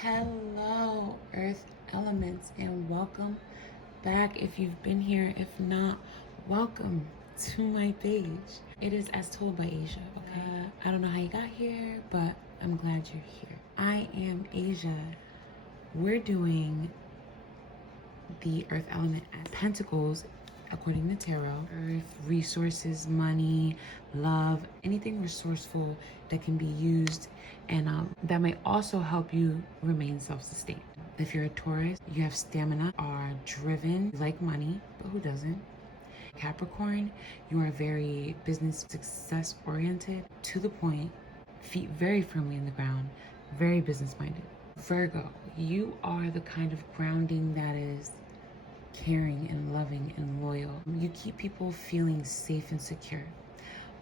Hello, Earth Elements, and welcome back if you've been here. If not, welcome to my page. It is As Told by Asiah, okay? I don't know how you got here, but I'm glad you're here. I am Asiah. We're doing the Earth Element at Pentacles, according to Tarot. Earth, resources, money, love, anything resourceful that can be used and that might also help you remain self-sustained. If you're a Taurus, you have stamina, are driven, you like money, but who doesn't? Capricorn, you are very business success oriented, to the point, feet very firmly in the ground, very business minded. Virgo, you are the kind of grounding that is caring and loving and loyal. You keep people feeling safe and secure,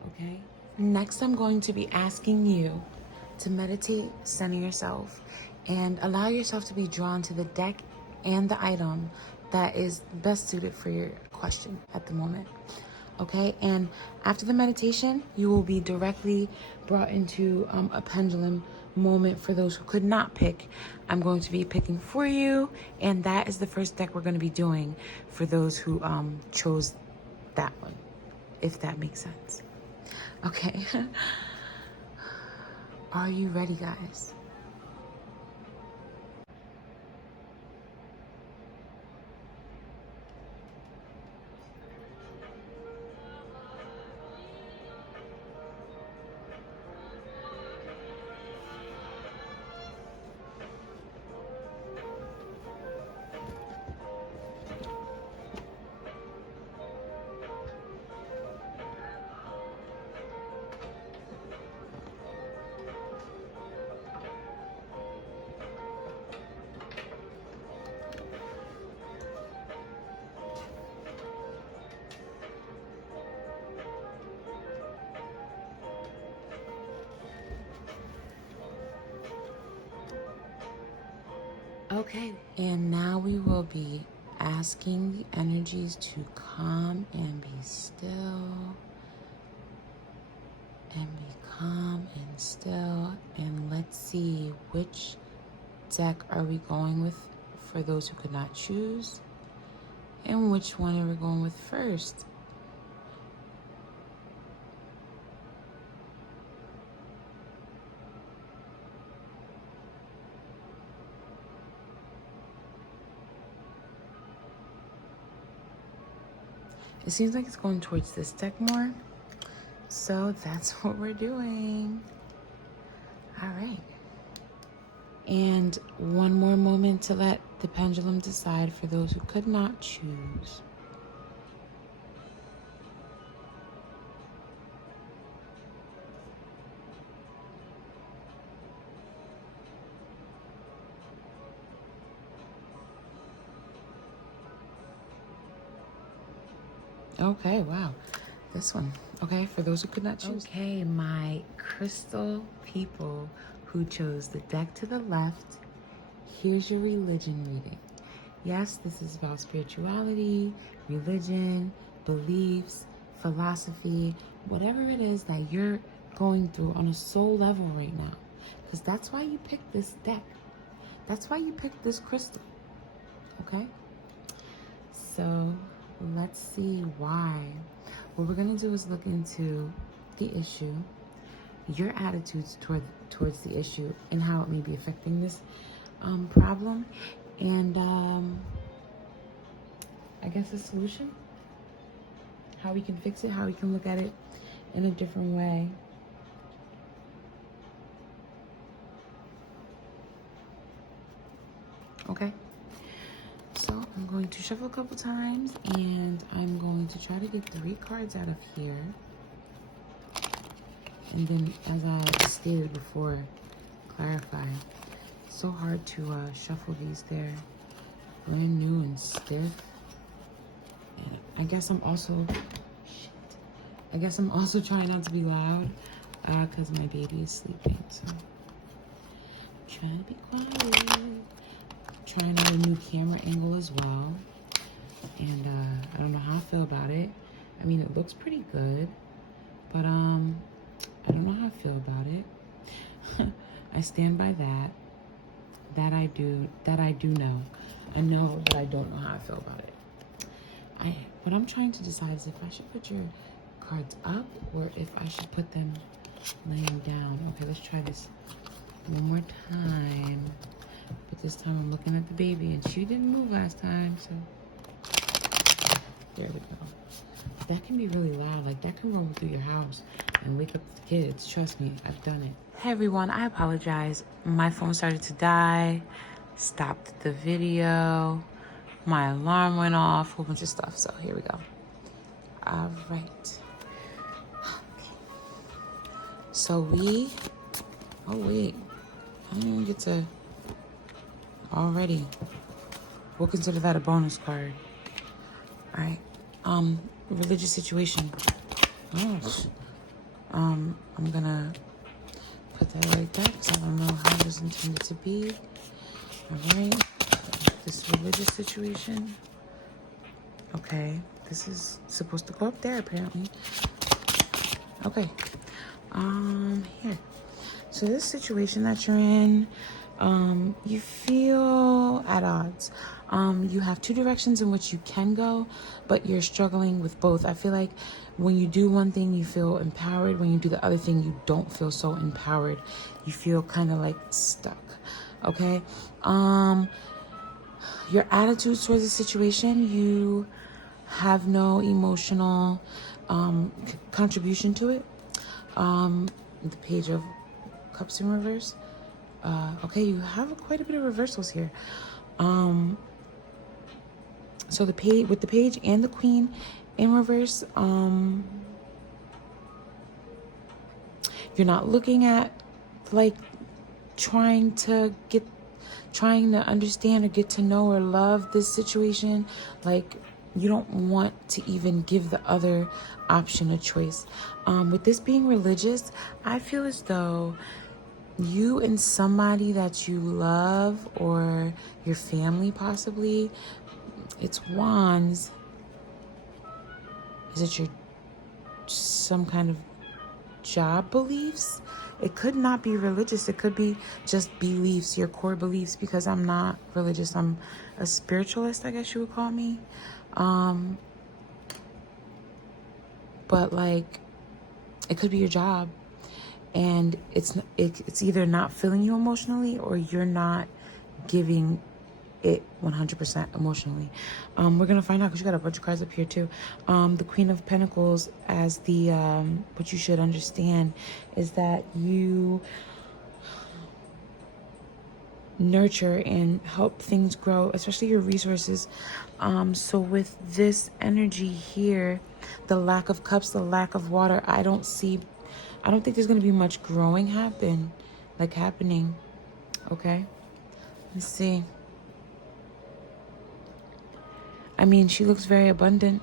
okay? Next, I'm going to be asking you to meditate, center yourself, and allow yourself to be drawn to the deck and the item that is best suited for your question at the moment, okay? And after the meditation, you will be directly brought into a pendulum moment. For those who could not pick, I'm going to be picking for you, and that is the first deck we're going to be doing for those who chose that one, if that makes sense. Okay. Are you ready, guys? Okay, and now we will be asking the energies to calm and be still, and be calm and still, and let's see which deck are we going with for those who could not choose, and which one are we going with first. It seems like it's going towards this deck more, so that's what we're doing. All right. And one more moment to let the pendulum decide for those who could not choose. Okay, wow. This one. Okay, for those who could not choose. Okay, my crystal people who chose the deck to the left, here's your religion reading. Yes, this is about spirituality, religion, beliefs, philosophy, whatever it is that you're going through on a soul level right now. Because that's why you picked this deck. That's why you picked this crystal. Okay? So let's see why. What we're going to do is look into the issue, your attitudes towards the issue, and how it may be affecting this problem, and I guess a solution, how we can fix it, how we can look at it in a different way. Okay, so I'm going to shuffle a couple times, and I'm going to try to get 3 cards out of here. And then, as I stated before, clarify. It's so hard to shuffle these. They're brand new and stiff. And I guess I'm also trying not to be loud because my baby is sleeping. So I'm trying to be quiet. Trying out a new camera angle as well. And I don't know how I feel about it. I mean, it looks pretty good, but I don't know how I feel about it. I stand by that. That I do know. I know, but I don't know how I feel about it. What I'm trying to decide is if I should put your cards up or if I should put them laying down. Okay, let's try this one more time. But this time I'm looking at the baby, and she didn't move last time, so there we go. That can be really loud. Like, that can roll through your house and wake up the kids. Trust me, I've done it. Hey everyone, I apologize. My phone started to die, stopped the video, my alarm went off, a whole bunch of stuff. So here we go. All right. Okay. So oh wait, I didn't even get to, already. We'll consider that a bonus card. All right. Religious situation. Gosh. I'm gonna put that right there because I don't know how it was intended to be. All right. This religious situation. Okay. This is supposed to go up there apparently. Okay. Here. So this situation that you're in, you feel at odds. You have two directions in which you can go, but you're struggling with both. I feel like when you do one thing, you feel empowered. When you do the other thing, you don't feel so empowered. You feel kind of like stuck. Okay. Your attitude towards the situation, you have no emotional contribution to it. The Page of Cups in reverse. Okay, you have quite a bit of reversals here. So the page with the Page and the Queen in reverse, you're not looking at like trying to understand or get to know or love this situation. Like, you don't want to even give the other option a choice. With this being religious, I feel as though you and somebody that you love or your family possibly, it's Wands. Is it your some kind of job beliefs? It could not be religious. It could be just beliefs, your core beliefs, because I'm not religious. I'm a spiritualist, I guess you would call me. But like, it could be your job, and it's either not filling you emotionally or you're not giving it 100% emotionally. We're gonna find out because you got a bunch of cards up here too. The Queen of Pentacles, as the what you should understand is that you nurture and help things grow, especially your resources. So with this energy here, the lack of cups, the lack of water, I don't think there's going to be much growing happening. Okay, let's see. I mean, she looks very abundant.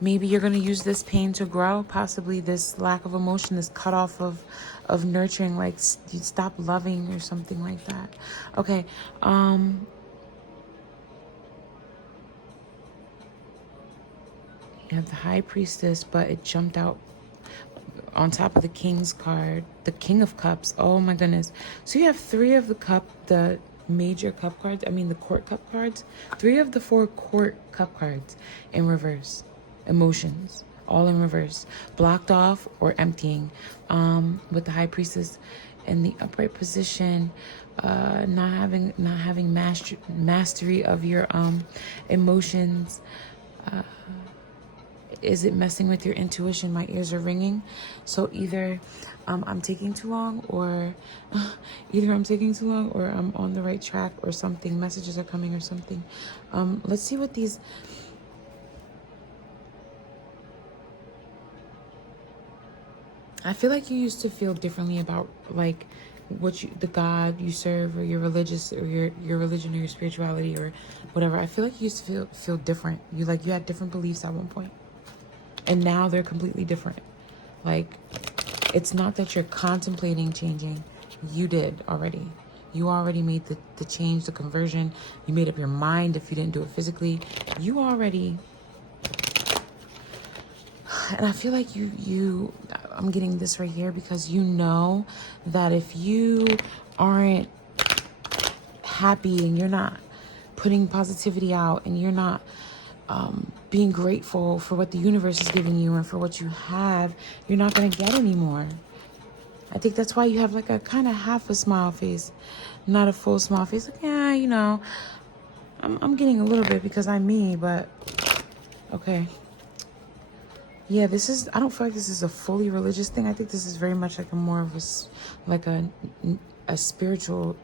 Maybe you're going to use this pain to grow, possibly this lack of emotion, this cutoff of nurturing, like you stop loving or something like that. Okay. You have the High Priestess, but it jumped out on top of the King's card, the King of Cups. Oh my goodness. So you have three of the major cup cards. I mean, the court cup cards. 3 of the 4 court cup cards in reverse. Emotions, all in reverse, blocked off or emptying. With the High Priestess in the upright position, not having mastery of your emotions. Is it messing with your intuition? My ears are ringing. So either I'm taking too long, or I'm on the right track, or something. Messages are coming or something. Let's see what these. I feel like you used to feel differently about like the God you serve, or your religious, or your religion, or your spirituality, or whatever. I feel like you used to feel different. You had different beliefs at one point, and now they're completely different. Like, it's not that you're contemplating changing. You did already. You already made the change, the conversion. You made up your mind if you didn't do it physically. You already. And I feel like I'm getting this right here because you know that if you aren't happy and you're not putting positivity out and you're not being grateful for what the universe is giving you and for what you have, you're not going to get anymore. I think that's why you have like a kind of half a smile face, not a full smile face. Like, yeah, you know, I'm getting a little bit because I'm me, but okay. Yeah, this is, I don't feel like this is a fully religious thing. I think this is very much like a more of a spiritual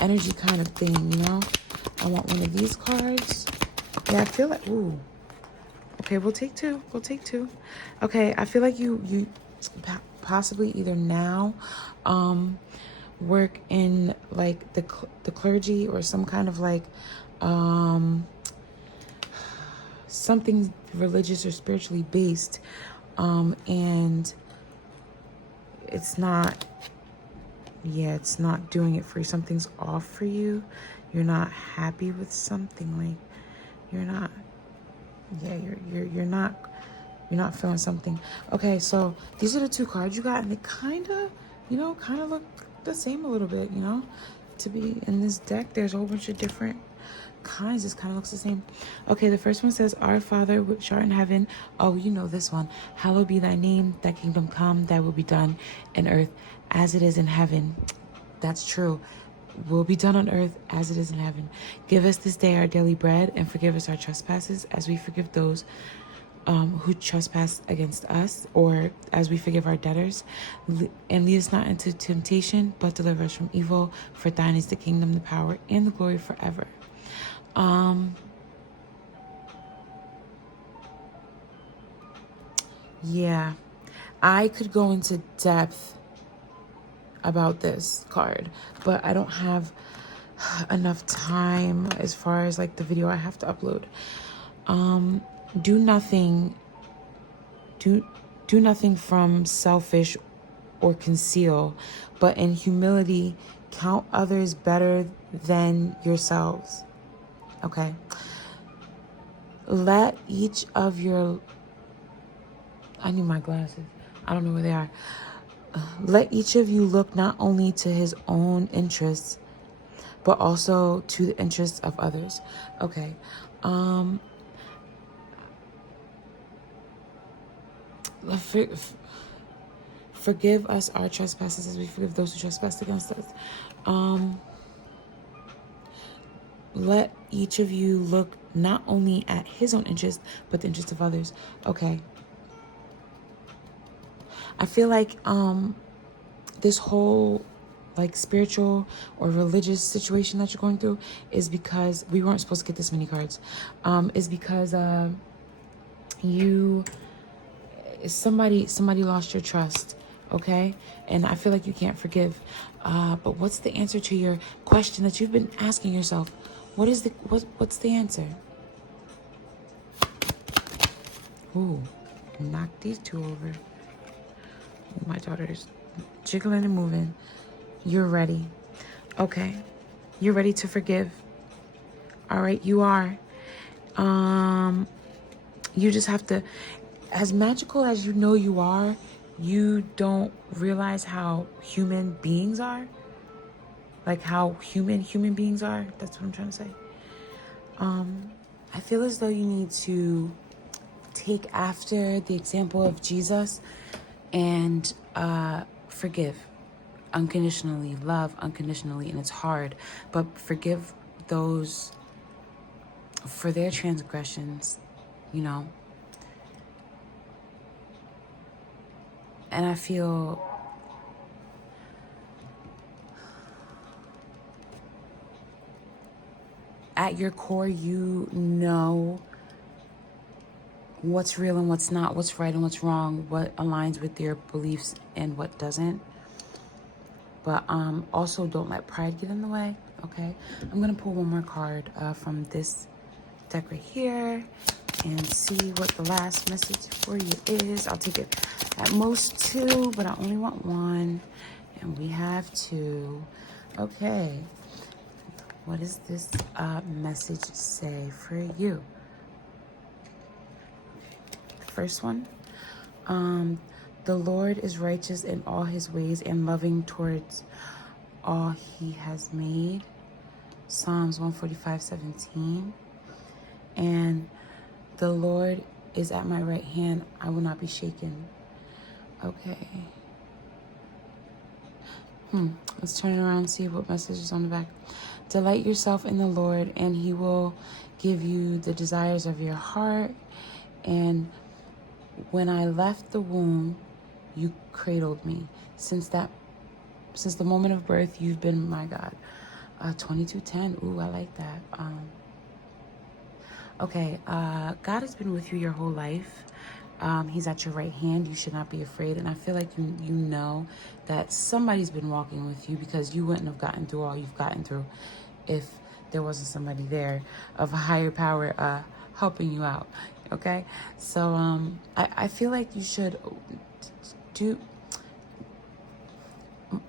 energy kind of thing, you know? I want one of these cards. Yeah, I feel like, ooh. Okay, we'll take two. We'll take two. Okay, I feel like you possibly either now work in like the clergy or some kind of like something religious or spiritually based, and it's not doing it for you. Something's off for you. You're not happy with something. Like you're not feeling something. Okay, so these are the two cards you got, and they kind of look the same a little bit, you know. To be in this deck, there's a whole bunch of different kinds. This kind of looks the same. Okay, the first one says, Our Father which art in heaven. Oh, you know this one. Hallowed be thy name, thy kingdom come, thy will be done in earth as it is in heaven. That's true. Will be done on earth as it is in heaven. Give us this day our daily bread, and forgive us our trespasses as we forgive those who trespass against us, or as we forgive our debtors. And lead us not into temptation, but deliver us from evil. For thine is the kingdom, the power, and the glory forever. Yeah, I could go into depth about this card, but I don't have enough time as far as like the video I have to upload. Do nothing from selfish or conceal, but in humility count others better than yourselves. Okay. Let each of your, I need my glasses. I don't know where they are. Let each of you look not only to his own interests, but also to the interests of others. Okay. Forgive us our trespasses as we forgive those who trespass against us. Let each of you look not only at his own interest, but the interest of others. Okay. I feel like this whole like spiritual or religious situation that you're going through is because we weren't supposed to get this many cards. Is because somebody lost your trust, okay? And I feel like you can't forgive. But what's the answer to your question that you've been asking yourself? What's the answer? Ooh, knock these two over. My daughter's jiggling and moving. You're ready. Okay. You're ready to forgive. All right, you are. You just have to, as magical as you know you are, you don't realize how human beings are. Like how human beings are. That's what I'm trying to say. I feel as though you need to take after the example of Jesus and forgive unconditionally, love unconditionally, and it's hard, but forgive those for their transgressions, you know. And I feel at your core, you know what's real and what's not, what's right and what's wrong, what aligns with your beliefs and what doesn't. But also don't let pride get in the way, okay? I'm going to pull one more card from this deck right here and see what the last message for you is. I'll take it at most two, but I only want one. And we have two. Okay. What does this message say for you? First one. The Lord is righteous in all his ways and loving towards all he has made. Psalms 145:17. And the Lord is at my right hand. I will not be shaken. Okay. Let's turn it around and see what message is on the back. Delight yourself in the Lord, and He will give you the desires of your heart. And when I left the womb, you cradled me. Since the moment of birth, you've been my God. 22:10. Ooh, I like that. Okay. God has been with you your whole life. He's at your right hand. You should not be afraid. And I feel like you know that somebody's been walking with you, because you wouldn't have gotten through all you've gotten through if there wasn't somebody there of a higher power helping you out. Okay? So I feel like you should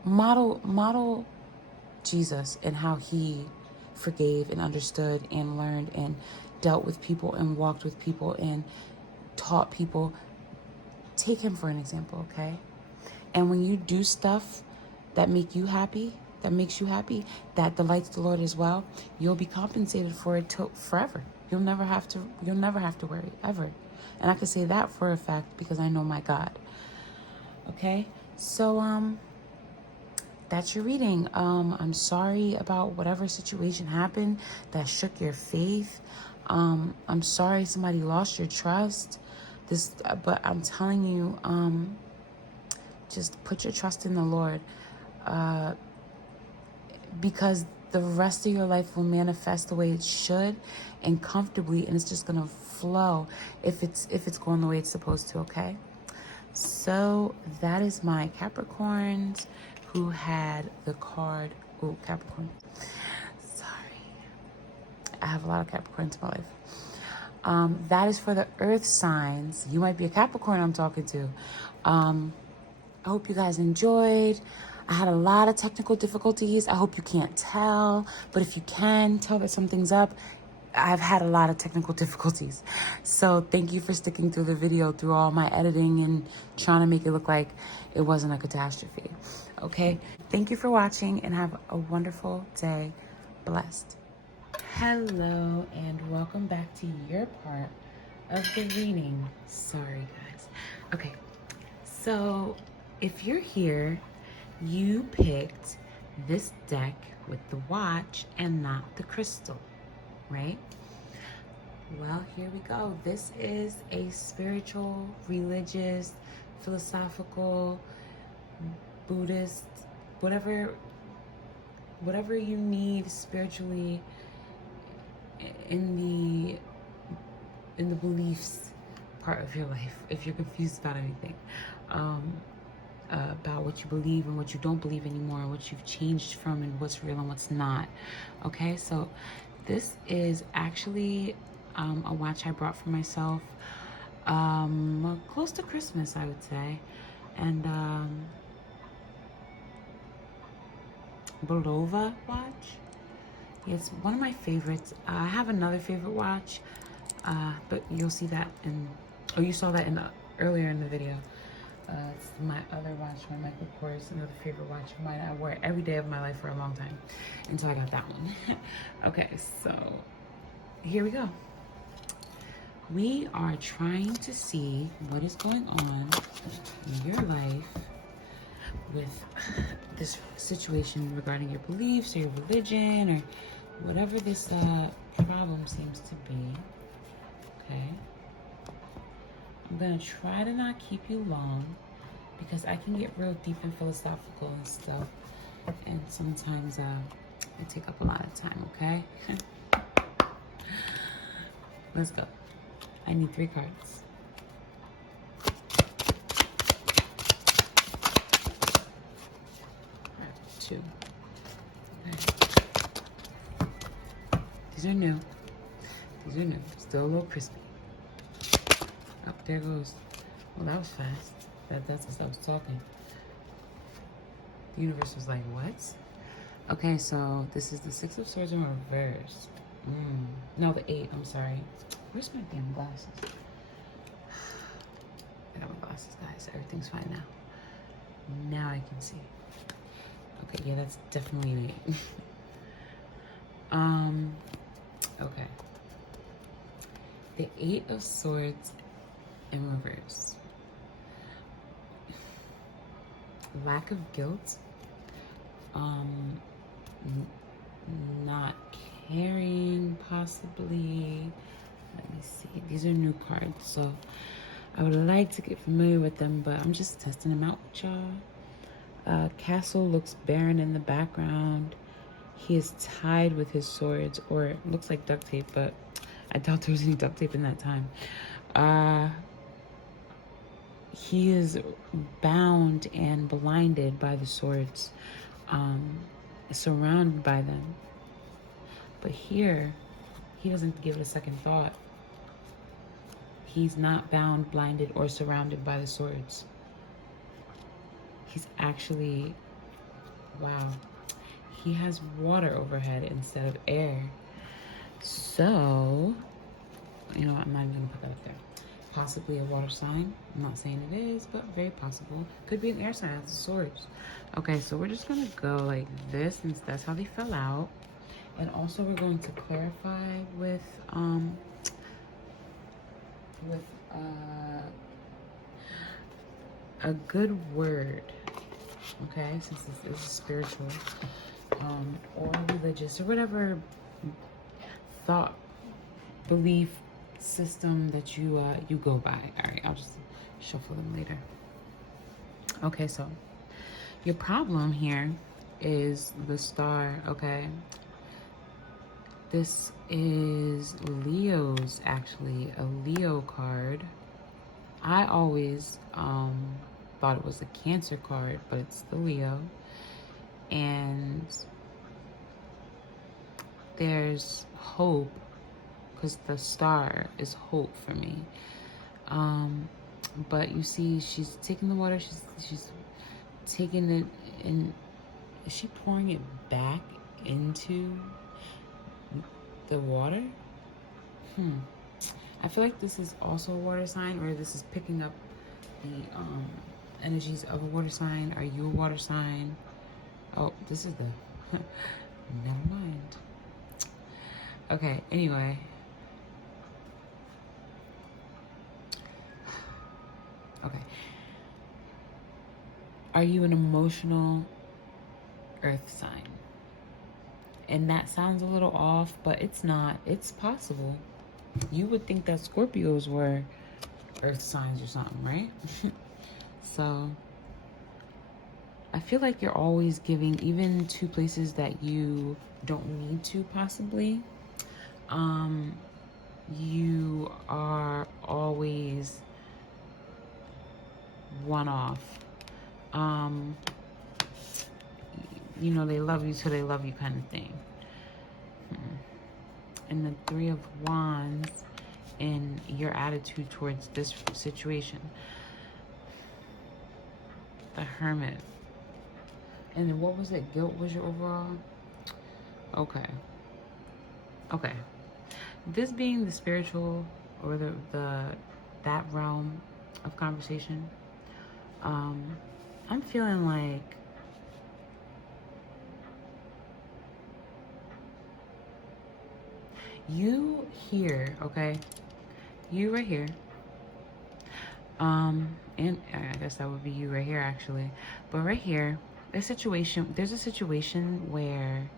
model Jesus and how He forgave and understood and learned and dealt with people and walked with people and taught people. Take Him for an example, okay? And when you do stuff that makes you happy, that delights the Lord as well, you'll be compensated for it forever. You'll never have to worry, ever. And I can say that for a fact because I know my God. Okay? So that's your reading. I'm sorry about whatever situation happened that shook your faith. I'm sorry somebody lost your trust. But I'm telling you, just put your trust in the Lord, because the rest of your life will manifest the way it should and comfortably, and it's just gonna flow if it's going the way it's supposed to. Okay, so that is my Capricorns who had the card. Oh, Capricorn. Sorry, I have a lot of Capricorns in my life. That is for the earth signs. You might be a Capricorn I'm talking to. I hope you guys enjoyed. I had a lot of technical difficulties. I hope you can't tell, but if you can tell that something's up, I've had a lot of technical difficulties. So thank you for sticking through the video, through all my editing and trying to make it look like it wasn't a catastrophe. Okay? Thank you for watching and have a wonderful day. Blessed. Hello and welcome back to your part of the reading. Sorry guys. Okay, so if you're here, you picked this deck with the watch and not the crystal, right? Well, here we go. This is a spiritual, religious, philosophical, Buddhist, whatever you need spiritually in the beliefs part of your life. If you're confused about anything, about what you believe and what you don't believe anymore, what you've changed from and what's real and what's not. Okay, so this is actually a watch I brought for myself close to Christmas, I would say. And Bulova watch. It's one of my favorites. I have another favorite watch, but you'll see that you saw that earlier in the video. It's my other watch, my Michael Kors, another favorite watch of mine. I wore it every day of my life for a long time until I got that one. Okay, so here we go. We are trying to see what is going on in your life with this situation regarding your beliefs or your religion or whatever this problem seems to be. Okay. I'm going to try to not keep you long because I can get real deep and philosophical and stuff. And sometimes it take up a lot of time, okay? Let's go. I need 3 cards. All right, 2. Okay. These are new. Still a little crispy. Oh, there goes. Well, that was fast. That's as I was talking. The universe was like, what? Okay, so this is the 6 of Swords in reverse. No, the 8. I'm sorry. Where's my damn glasses? I got my glasses, guys. Everything's fine now. Now I can see. Okay, yeah, that's definitely an 8. Okay. The Eight of Swords in reverse. Lack of guilt. Not caring, possibly. Let me see. These are new cards, so I would like to get familiar with them, but I'm just testing them out with y'all. Castle looks barren in the background. He is tied with his swords, or it looks like duct tape, but I doubt there was any duct tape in that time. He is bound and blinded by the swords, surrounded by them. But here, he doesn't give it a second thought. He's not bound, blinded, or surrounded by the swords. He's actually, wow. He has water overhead instead of air. So, you know what, I'm not even gonna put that up there. Possibly a water sign. I'm not saying it is, but very possible. Could be an air sign, that's the swords. Okay, so we're just gonna go like this, since that's how they fell out. And also we're going to clarify with a good word, okay, since this is spiritual, or religious, or whatever thought, belief system that you go by. All right, I'll just shuffle them later. Okay, so your problem here is the star, okay? This is Leo's, actually, a Leo card. I always thought it was a Cancer card, but it's the Leo. And there's hope, because the star is hope for me. But you see, she's taking the water, she's taking it, and is she pouring it back into the water? I feel like this is also a water sign, or this is picking up the energies of a water sign. Are you a water sign? Oh, this is the never mind. Okay, anyway. Okay. Are you an emotional earth sign? And that sounds a little off, but it's not. It's possible. You would think that Scorpios were earth signs or something, right? So I feel like you're always giving, even to places that you don't need to, possibly. You are always one off. You know, they love you till they love you, kind of thing. And the Three of Wands in your attitude towards this situation. The Hermit. And then what was it? Guilt was your overall? Okay. Okay. This being the spiritual, or that realm of conversation, I'm feeling like you here, okay? You right here. And I guess that would be you right here, actually. But right here, there's a situation where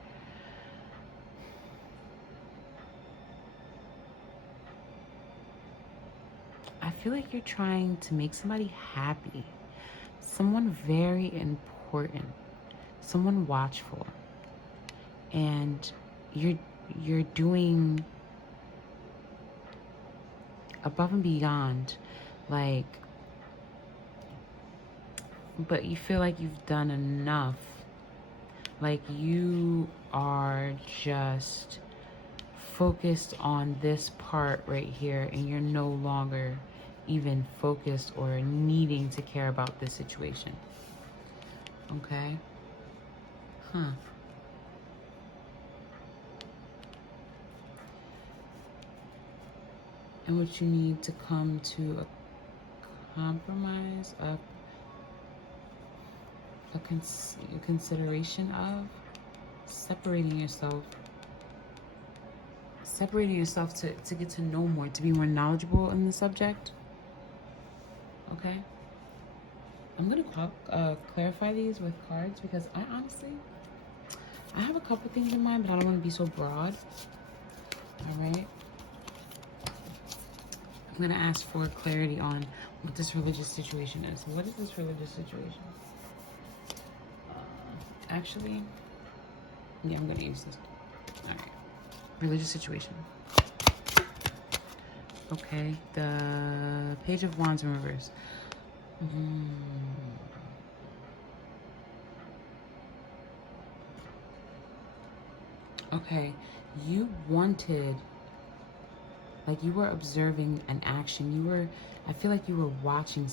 I feel like you're trying to make somebody happy. Someone very important. Someone watchful. And you're doing above and beyond, like, but you feel like you've done enough. Like you are just focused on this part right here, and you're no longer even focused or needing to care about this situation. Okay? Huh. And what you need to come to a compromise, a consideration of separating yourself separating yourself to get to know more, to be more knowledgeable in the subject. Okay? I'm going to clarify these with cards because I have a couple things in mind, but I don't want to be so broad. All right? I'm going to ask for clarity on what this religious situation is. What is this religious situation? Actually, yeah, I'm going to use this. All right. Religious situation. Okay, the Page of Wands in reverse. Okay, you wanted, like you were observing an action. I feel like you were watching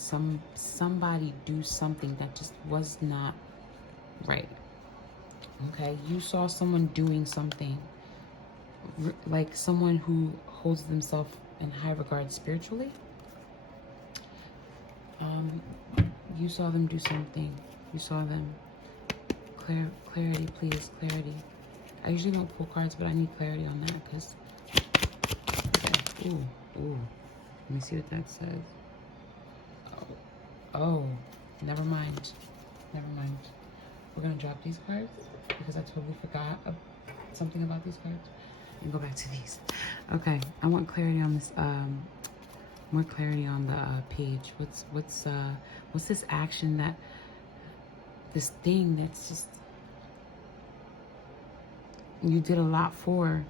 somebody do something that just was not right. Okay, you saw someone doing something, like someone who holds themselves in high regard spiritually. You saw them do something. You saw them. Clarity, please, clarity. I usually don't pull cards, but I need clarity on that because. Okay. Ooh. Let me see what that says. Oh, never mind. We're gonna drop these cards because I totally forgot something about these cards and go back to these. Okay, I want clarity on this. More clarity on the page. What's this action this thing that's just you did a lot for,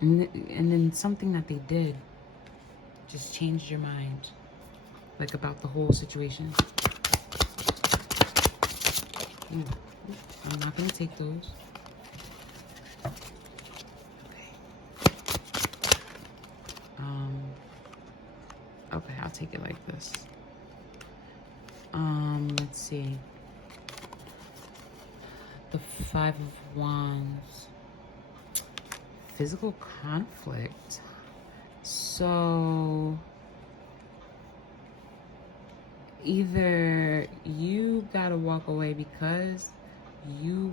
and then something that they did just changed your mind, like about the whole situation. I'm not gonna take those. Okay, I'll take it like this. Let's see. The Five of Wands. Physical conflict. So either you gotta walk away because you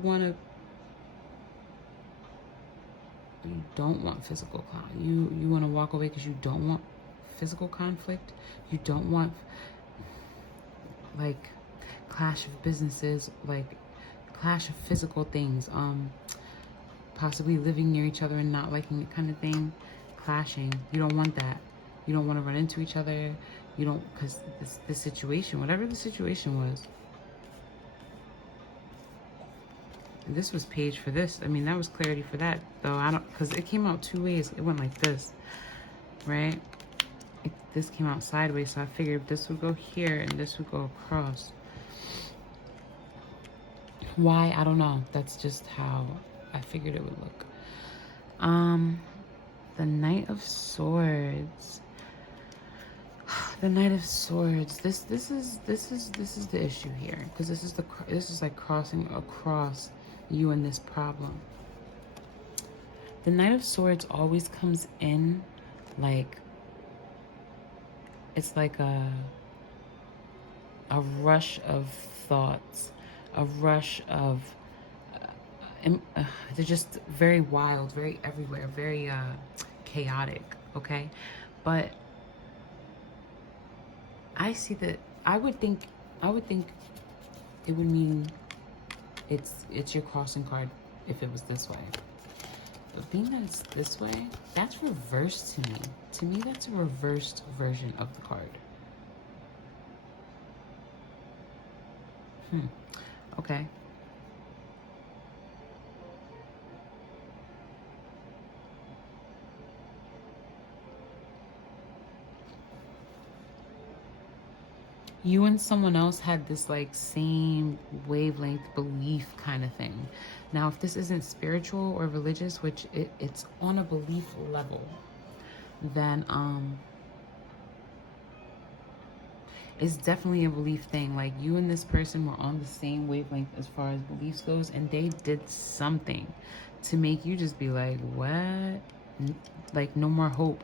don't want physical conflict. You want to walk away because you don't want physical conflict. You don't want like clash of businesses, like clash of physical things, possibly living near each other and not liking it kind of thing, clashing. You don't want that. You don't want to run into each other. You don't, because this situation, whatever the situation was, this was page for this. I mean, that was clarity for that, though. I don't, because it came out two ways. It went like this, right? This came out sideways, so I figured this would go here and this would go across. Why? I don't know. That's just how I figured it would look. The Knight of Swords. The Knight of Swords. This is the issue here, because this is like crossing across you and this problem. The Knight of Swords always comes in like it's like a rush of thoughts, a rush of they're just very wild, very everywhere, very chaotic, okay? But I see that I would think it would mean it's your crossing card if it was this way. But being that it's this way, that's reversed to me. To me, that's a reversed version of the card. Okay. You and someone else had this like same wavelength belief kind of thing. Now, if this isn't spiritual or religious, which it's on a belief level, then it's definitely a belief thing. Like you and this person were on the same wavelength as far as beliefs goes, and they did something to make you just be like, what? Like no more hope.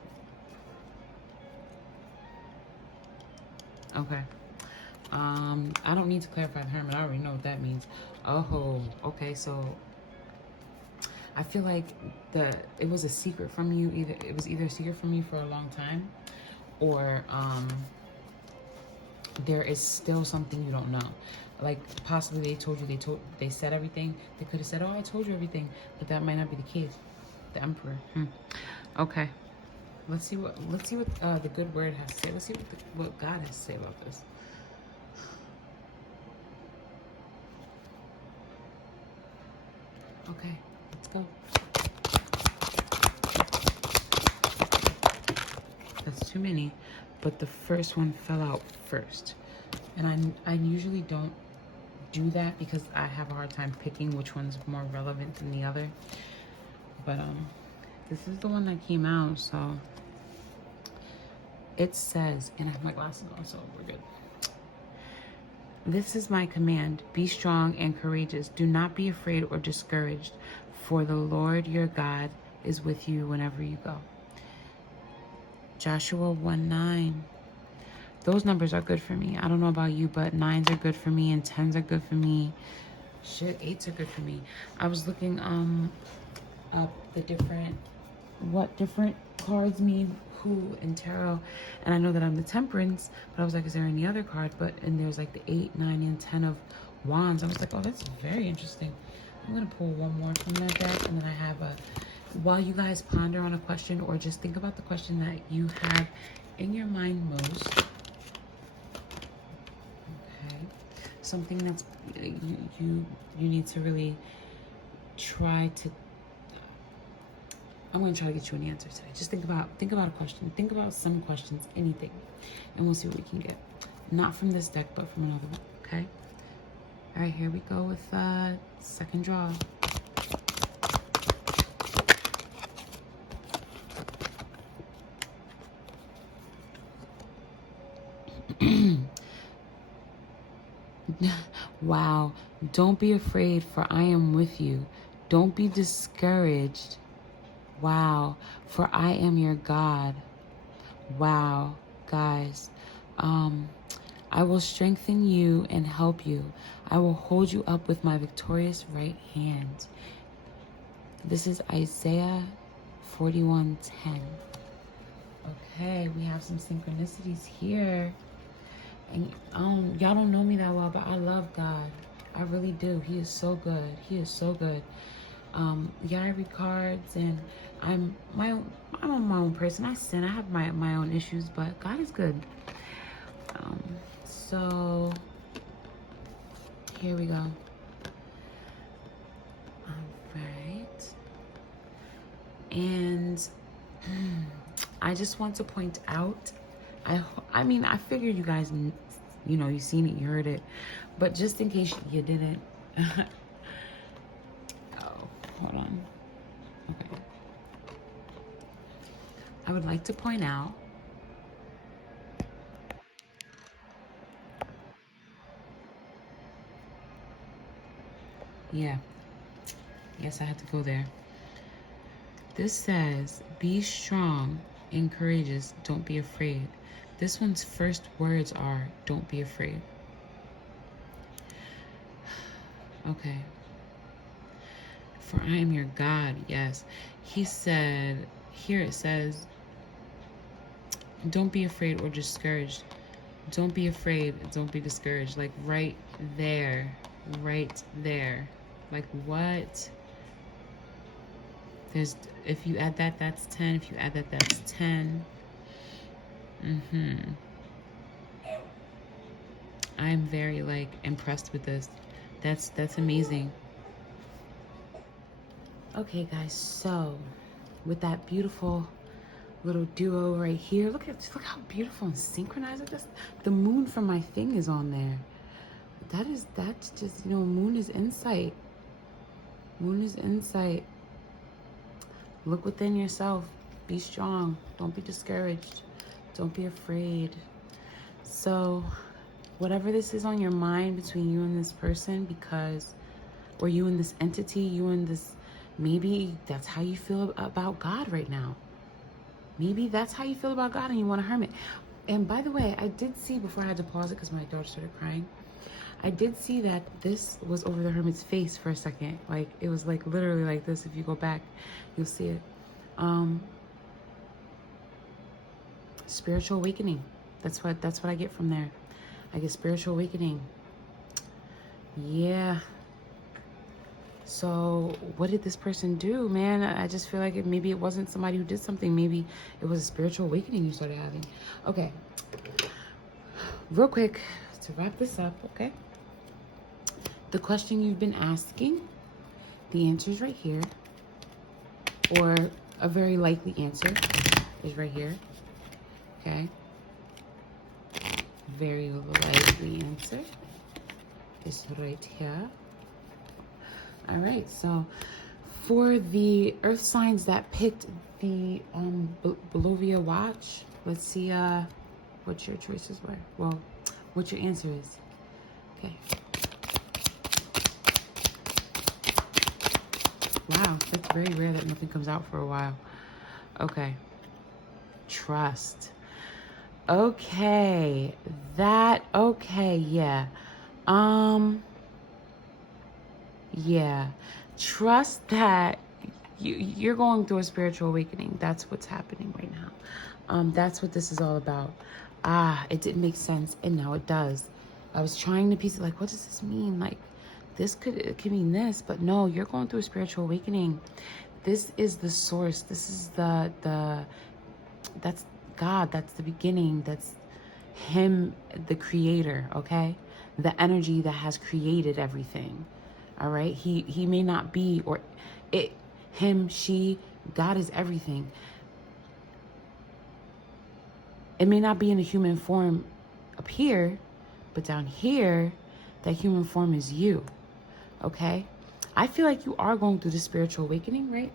Okay. I don't need to clarify the Hermit. I already know what that means. Oh, okay. So I feel like it was a secret from you. It was either a secret from you for a long time, or there is still something you don't know. Like possibly they told you, they said everything. They could have said, oh, I told you everything, but that might not be the case. The Emperor. Okay. Let's see what the good word has to say. Let's see what God has to say about this. Okay, let's go. That's too many, but the first one fell out first. And I usually don't do that because I have a hard time picking which one's more relevant than the other. But this is the one that came out, so it says, and I have my glasses on, so we're good. This is my command. Be strong and courageous. Do not be afraid or discouraged, for the Lord your God is with you whenever you go. Joshua 1:9. Those numbers are good for me. I don't know about you, but 9s are good for me and 10s are good for me. Shit, 8s are good for me. I was looking up what different cards mean who in tarot, and I know that I'm the Temperance, but I was like, is there any other card? And there's like the 8, 9, and 10 of Wands. I was like, oh, that's very interesting. I'm gonna pull one more from that deck, and then I have while you guys ponder on a question or just think about the question that you have in your mind most. Okay, something that's you need to really try to. I'm going to try to get you an answer today. Just think about a question. Think about some questions, anything. And we'll see what we can get. Not from this deck, but from another one, okay? All right, here we go with second draw. Wow. Don't be afraid, for I am with you. Don't be discouraged. Wow, for I am your God. Wow, guys. I will strengthen you and help you. I will hold you up with my victorious right hand. This is Isaiah 41:10. Okay, we have some synchronicities here. And y'all don't know me that well, but I love God. I really do. He is so good. He is so good. Yeah, I read cards, and I'm my own person. I sin. I have my own issues, but God is good. So here we go. All right. And I just want to point out, I mean, I figured you guys, you seen it, you heard it, but just in case you didn't. Hold on. Okay. I would like to point out yes, I had to go there. This says, be strong and courageous, don't be afraid. This one's first words are, don't be afraid. Okay. For I am your God, yes. He said, here it says, don't be afraid or discouraged. Don't be afraid, don't be discouraged. Like right there. Like what? If you add that, that's 10. If you add that, that's 10. I'm very impressed with this. That's amazing. Okay, guys, so with that beautiful little duo right here, look how beautiful and synchronized it is. The moon from my thing is on there. That's just, moon is insight. Moon is insight. Look within yourself. Be strong. Don't be discouraged. Don't be afraid. So whatever this is on your mind between you and this person, or you and this entity, you and this, maybe that's how you feel about God right now. Maybe that's how you feel about God and you want a hermit. And by the way, I did see, before I had to pause it because my daughter started crying, I did see that this was over the Hermit's face for a second. Like, it was like literally like this. If you go back, you'll see it. Spiritual awakening. That's what I get from there. I get spiritual awakening. Yeah. So what did this person do, man? I just feel like maybe it wasn't somebody who did something. Maybe it was a spiritual awakening you started having. Okay. Real quick to wrap this up, okay? The question you've been asking, the answer is right here. Or a very likely answer is right here. Okay. Very likely answer is right here. All right, so for the earth signs that picked the Bulova watch, let's see what your choices were. Well, what your answer is. Okay. Wow, it's very rare that nothing comes out for a while. Okay. Trust. Okay. Okay, yeah. Yeah. Trust that you're going through a spiritual awakening. That's what's happening right now. That's what this is all about. It didn't make sense, and now it does. I was trying to piece it, like, what does this mean? Like, it could mean this, but no, you're going through a spiritual awakening. This is the source. This is that's God. That's the beginning. That's Him, the creator, okay? The energy that has created everything, all right? He may not be, or it, him, she, God is everything. It may not be in a human form up here, but down here, that human form is you, okay? I feel like you are going through the spiritual awakening, right?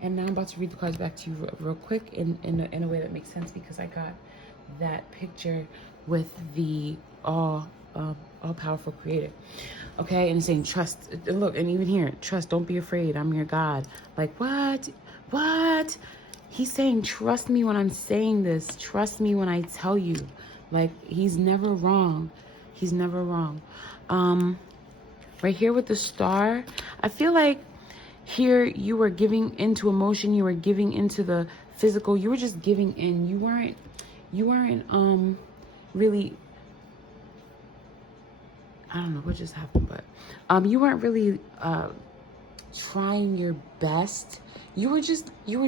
And now I'm about to read the cards back to you real quick in a way that makes sense, because I got that picture with the all-powerful creator, okay? And it's saying trust. Look, and even here, trust, don't be afraid, I'm your God. Like, what? He's saying, trust me when I'm saying this. Trust me when I tell you. Like, he's never wrong. He's never wrong. Right here with the star, I feel like here you were giving into emotion. You were giving into the physical. You were just giving in. You weren't really, I don't know what just happened, but you weren't really trying your best. You were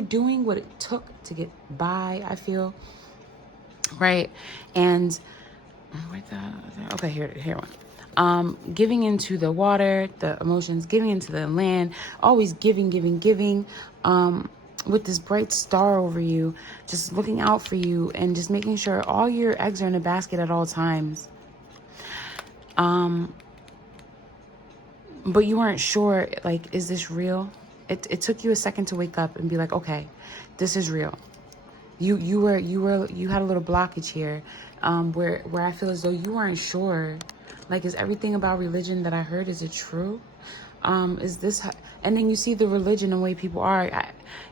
doing what it took to get by, I feel. Right? And okay, here one. Giving into the water, the emotions, giving into the land, always giving, with this bright star over you, just looking out for you and just making sure all your eggs are in a basket at all times. But you weren't sure, like, is this real? It took you a second to wake up and be like, okay, this is real. You had a little blockage here, where I feel as though you weren't sure. Like, is everything about religion that I heard, is it true? Is this, and then you see the religion, the way people are,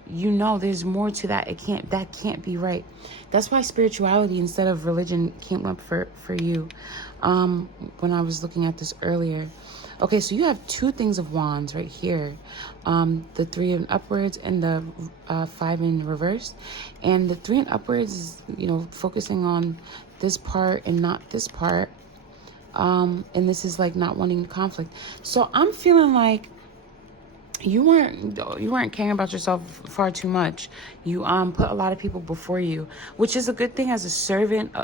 there's more to that. That can't be right. That's why spirituality instead of religion came up for you, when I was looking at this earlier. Okay, so you have two things of wands right here. The 3 and upwards and the 5 in reverse. And the 3 and upwards is, focusing on this part and not this part. And this is like not wanting conflict. So I'm feeling like you weren't caring about yourself far too much. You put a lot of people before you, which is a good thing as a servant.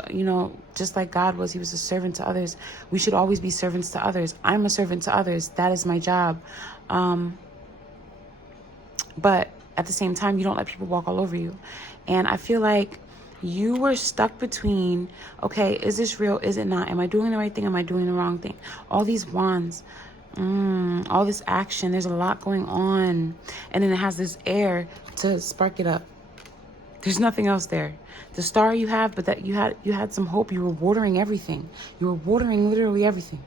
Just like God was, he was a servant to others. We should always be servants to others. I'm a servant to others. That is my job. But at the same time, you don't let people walk all over you. And I feel like you were stuck between, okay, is this real? Is it not? Am I doing the right thing? Am I doing the wrong thing? All these wands, all this action, there's a lot going on. And then it has this air to spark it up. There's nothing else there. The star you have, but that you had some hope. You were watering everything. You were watering literally everything.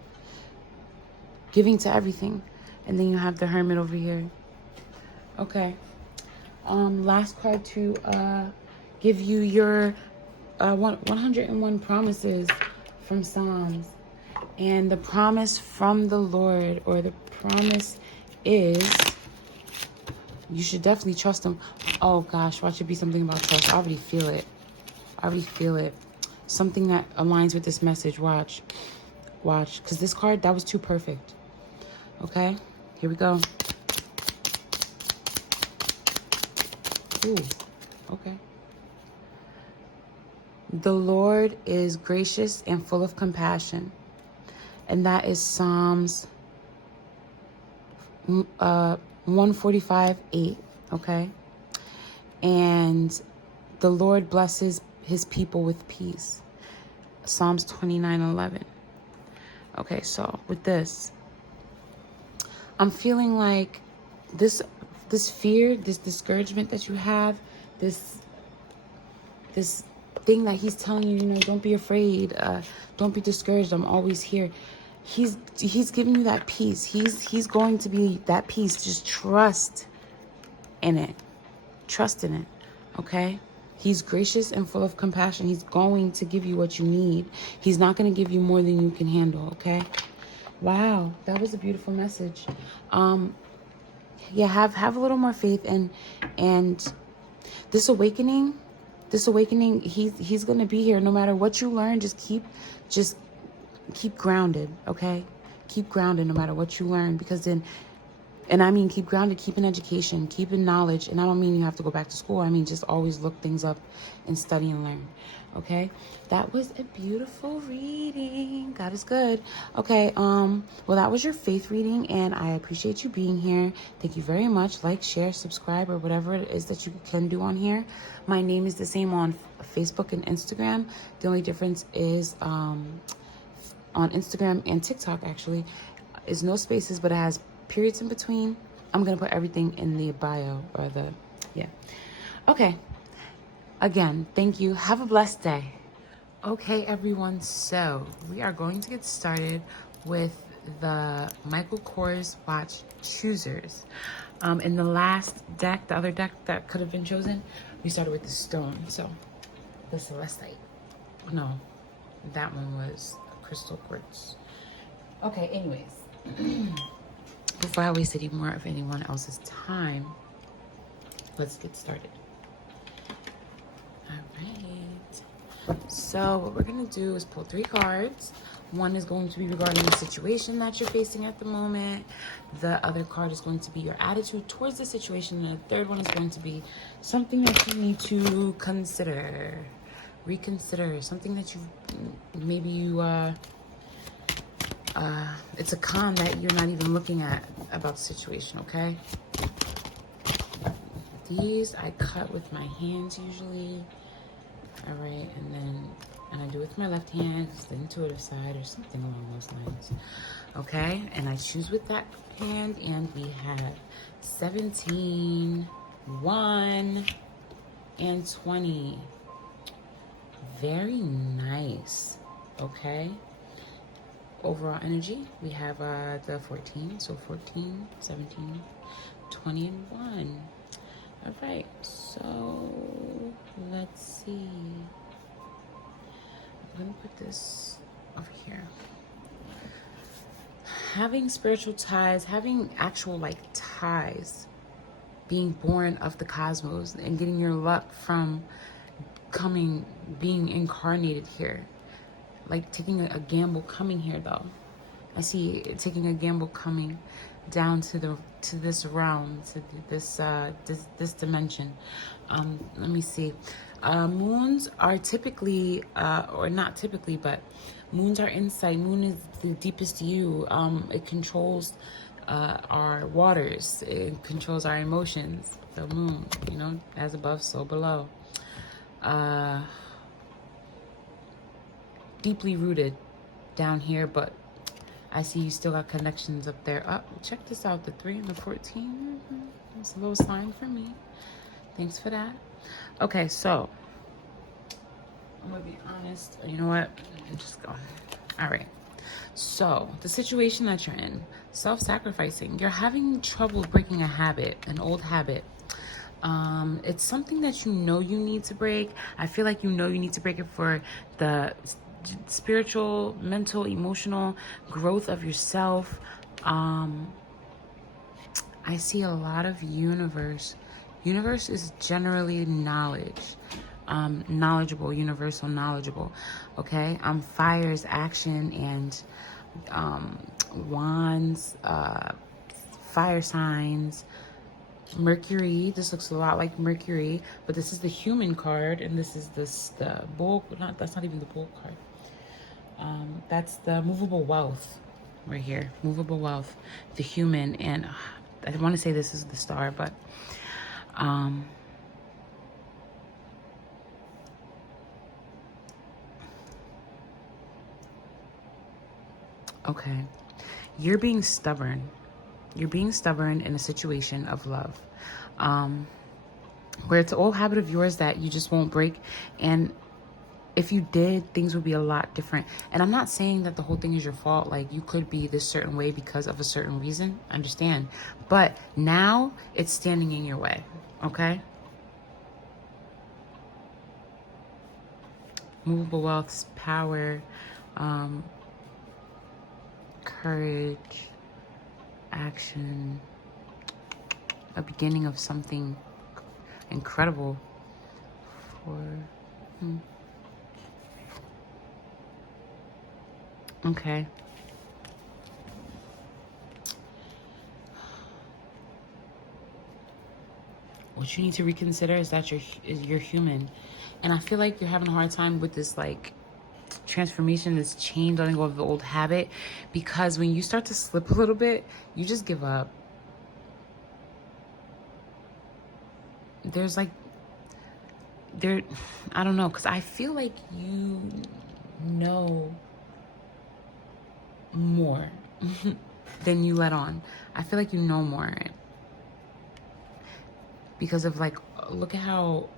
Giving to everything. And then you have the Hermit over here. Okay. Last card to give you your 101 promises from Psalms. And the promise from the Lord, or the promise is, you should definitely trust him. Oh gosh, watch it be something about trust. I already feel it. I already feel it. Something that aligns with this message. Watch. Watch. Because this card, that was too perfect. Okay? Here we go. Ooh. Okay. The Lord is gracious and full of compassion. And that is Psalms 145:8. Okay? And the Lord blesses his people with peace. Psalms 29:11. Okay, so with this, I'm feeling like this fear, this discouragement that you have, this thing that he's telling you, you know, don't be afraid, don't be discouraged, I'm always here. He's giving you that peace. He's going to be that peace. Just trust in it. Trust in it. Okay? He's gracious and full of compassion. He's going to give you what you need. He's not going to give you more than you can handle, okay? Wow, that was a beautiful message. Yeah, have a little more faith, and this awakening, he's going to be here no matter what you learn. Just keep grounded, okay? Keep grounded no matter what you learn, because then, and I mean keep grounded, keep in education, keep in knowledge. And I don't mean you have to go back to school. I mean just always look things up and study and learn, okay? That was a beautiful reading. God is good. Okay, well, that was your faith reading, and I appreciate you being here. Thank you very much. Like, share, subscribe, or whatever it is that you can do on here. My name is the same on Facebook and Instagram. The only difference is on Instagram and TikTok, actually, is no spaces, but it has periods in between. I'm gonna put everything in the bio, or yeah. Okay, again, thank you. Have a blessed day. Okay, everyone, so we are going to get started with the Michael Kors Watch Choosers. In the last deck, the other deck that could have been chosen, we started with the stone. So the celestite. No, that one was crystal quartz. Okay, anyways, before I waste any more of anyone else's time, let's get started. All right. So what we're gonna do is pull 3 cards. One is going to be regarding the situation that you're facing at the moment. The other card is going to be your attitude towards the situation. And the third one is going to be something that you need to consider, reconsider, something that it's a con that you're not even looking at about the situation, okay? These I cut with my hands usually. All right, and I do it with my left hand, it's the intuitive side or something along those lines. Okay, and I choose with that hand, and we have 17, 1, and 20. Very nice, okay? Overall energy, we have the 14, so 14, 17, 20, and 1. All right, so let's see. I'm gonna put this over here. Having spiritual ties, having actual like ties, being born of the cosmos and getting your luck from being incarnated here. Like taking a gamble coming here though. I see taking a gamble coming down to this realm, to this dimension. Let me see. Moons are typically, or not typically, but moons are insight. Moon is the deepest you. It controls our waters. It controls our emotions. The moon, you know, as above, so below. Deeply rooted down here, but I see you still got connections up there. Check this out, the 3 and the 14. It's a little sign for me. Thanks for that. Okay, so I'm gonna be honest. You know what? Just go. All right. So the situation that you're in, self-sacrificing. You're having trouble breaking a habit, an old habit. It's something that you know you need to break. I feel like you know you need to break it for the spiritual, mental, emotional growth of yourself. I see a lot of universe. Universe is generally knowledge. Knowledgeable, universal knowledgeable. Okay? Fire is action, and wands, fire signs, Mercury. This looks a lot like Mercury, but this is the human card, and this is the bull. That's not even the bull card. That's the movable wealth right here. Movable wealth, the human, and I want to say this is the star, but okay, you're being stubborn. You're being stubborn in a situation of love, where it's an old habit of yours that you just won't break. And if you did, things would be a lot different. And I'm not saying that the whole thing is your fault. Like, you could be this certain way because of a certain reason. I understand. But now it's standing in your way. Okay? Movable wealth, power, courage, action, a beginning of something incredible okay. What you need to reconsider is that you're human, and I feel like you're having a hard time with this, like, transformation, this change, letting go of the old habit, because when you start to slip a little bit, you just give up. There's like, I don't know, because I feel like you know more than you let on. I feel like you know more because of, like, look at how,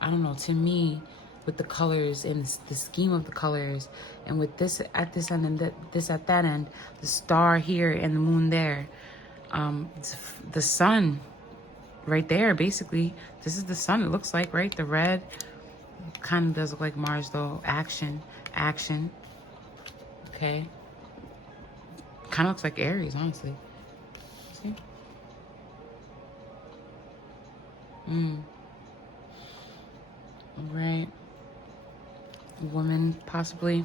I don't know, to me, with the colors and the scheme of the colors, and with this at this end and this at that end, the star here and the moon there, the sun right there, basically. This is the sun, it looks like, right? The red kind of does look like Mars, though. Action. Okay. Kind of looks like Aries, honestly. See? Right. Woman, possibly.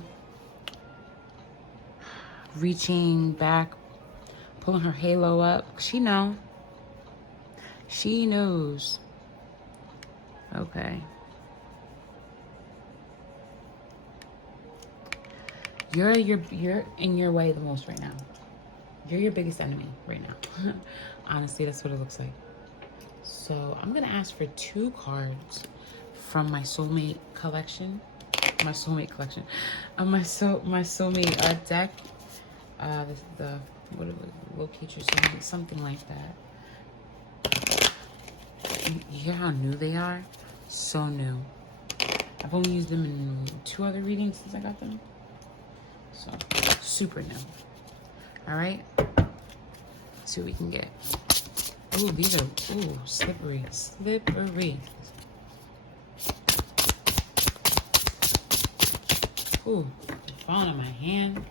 Reaching back, pulling her halo up. She knows. Okay. You're in your way the most right now. You're your biggest enemy right now. Honestly, that's what it looks like. So I'm gonna ask for 2 cards from my SoulMate collection. My SoulMate collection. My SoulMate deck. What do we locate your soulmate? Something like that. You hear how new they are? So new. I've only used them in 2 other readings since I got them. So, super new. Alright? See what we can get. Ooh, these are, slippery. Slippery. Ooh, they're falling out my hand.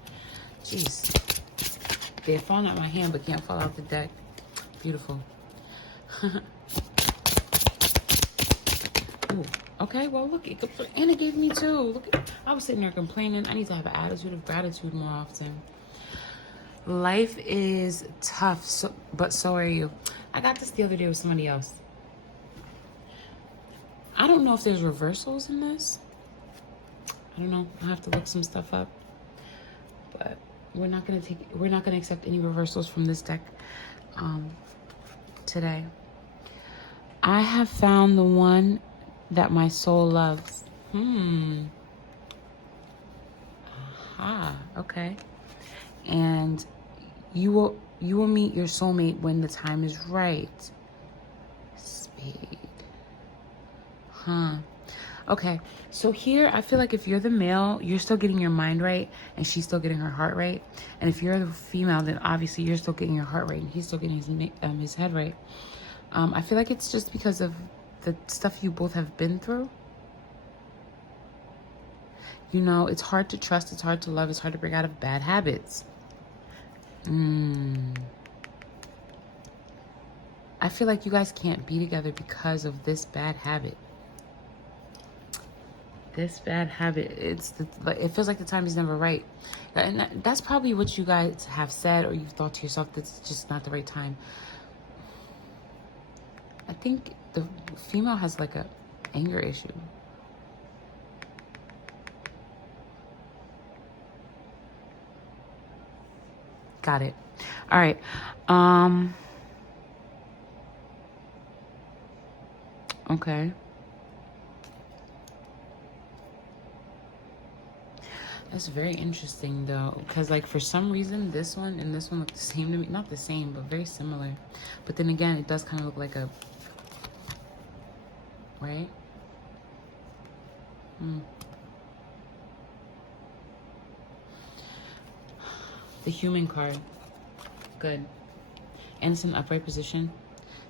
Jeez. They're falling out my hand but can't fall out the deck. Beautiful. Ooh, okay, well, look, and it gave me 2. Look, I was sitting there complaining. I need to have an attitude of gratitude more often. Life is tough, but so are you. I got this the other day with somebody else. I don't know if there's reversals in this. I don't know. I'll have to look some stuff up. But we're not gonna accept any reversals from this deck today. I have found the one that my soul loves. Aha, okay. And you will meet your soulmate when the time is right. Spade. Okay, so here I feel like if you're the male, you're still getting your mind right and she's still getting her heart right. And if you're the female, then obviously you're still getting your heart right and he's still getting his head right. I feel like it's just because of the stuff you both have been through. You know, it's hard to trust, it's hard to love, it's hard to break out of bad habits. I feel like you guys can't be together because of this bad habit. This bad habit, it feels like the time is never right. And that's probably what you guys have said, or you've thought to yourself, that's just not the right time. I think the female has like a anger issue. Got it. All right. Okay. That's very interesting though, because like for some reason this one and this one look the same to me. Not the same, but very similar. But then again, it does kind of look like a, right? The human card. Good. And it's in upright position.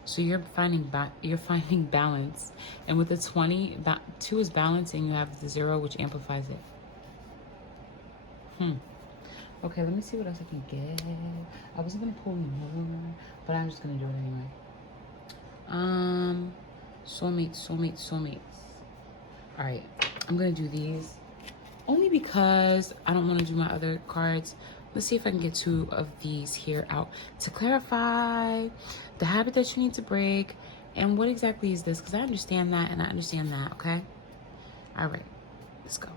So you're finding balance. And with the 20, 2 is balance, and you have the 0, which amplifies it. Okay, let me see what else I can get. I wasn't gonna pull more, but I'm just gonna do it anyway. Soulmates. All right, I'm gonna do these only because I don't want to do my other cards. Let's see if I can get 2 of these here out to clarify the habit that you need to break and what exactly is this, because I understand that and I understand that. Okay, all right, let's go.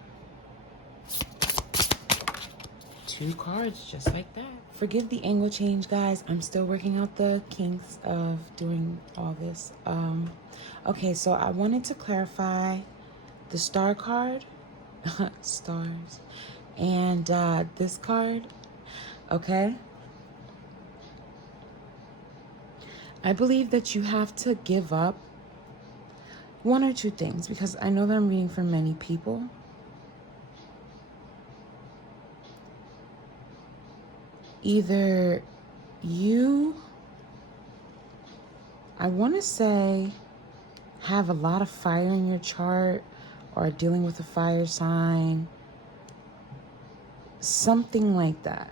2 cards just like that. Forgive the angle change, guys. I'm still working out the kinks of doing all this. Okay, so I wanted to clarify the star card, stars, and this card. Okay, I believe that you have to give up 1 or 2 things, because I know that I'm reading for many people. Either you, I want to say, have a lot of fire in your chart, or are dealing with a fire sign, something like that,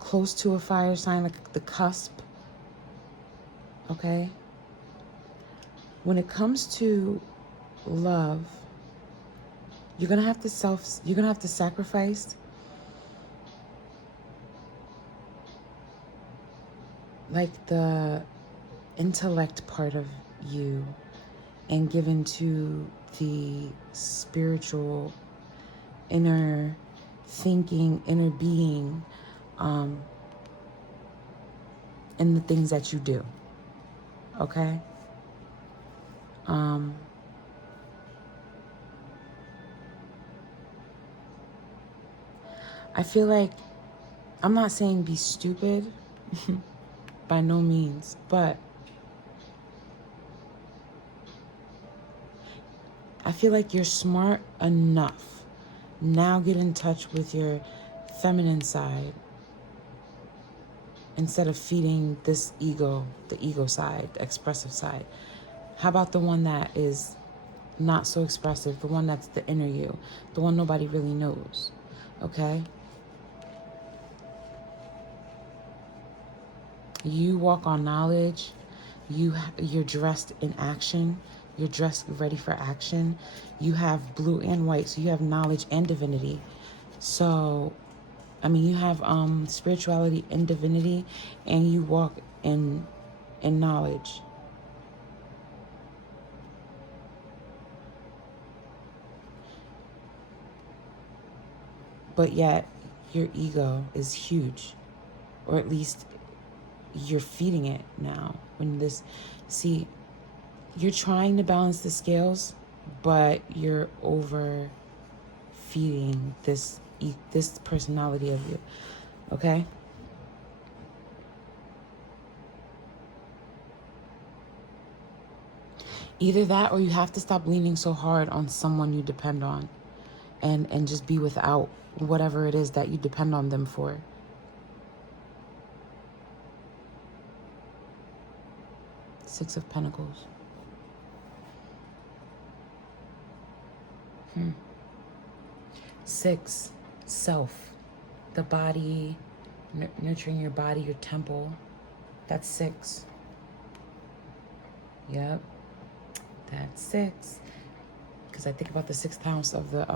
close to a fire sign, like the cusp. Okay, when it comes to love, you're gonna have to sacrifice like the intellect part of you and give into the spiritual, inner thinking, inner being, in the things that you do. Okay? I feel like, I'm not saying be stupid, by no means, but I feel like you're smart enough. Now get in touch with your feminine side instead of feeding this ego, the ego side, the expressive side. How about the one that is not so expressive, the one that's the inner you, the one nobody really knows, okay? You walk on knowledge. You're dressed in action. You're dressed ready for action. You have blue and white, so you have knowledge and divinity. So, I mean, you have spirituality and divinity, and you walk in knowledge. But yet, your ego is huge, or at least you're feeding it now. You're trying to balance the scales, but you're over feeding this personality of you, okay? Either that, or you have to stop leaning so hard on someone you depend on, and just be without whatever it is that you depend on them for. Six of Pentacles. 6, self. The body, nurturing your body, your temple. That's 6. Yep. That's 6. Because I think about the 6th house of the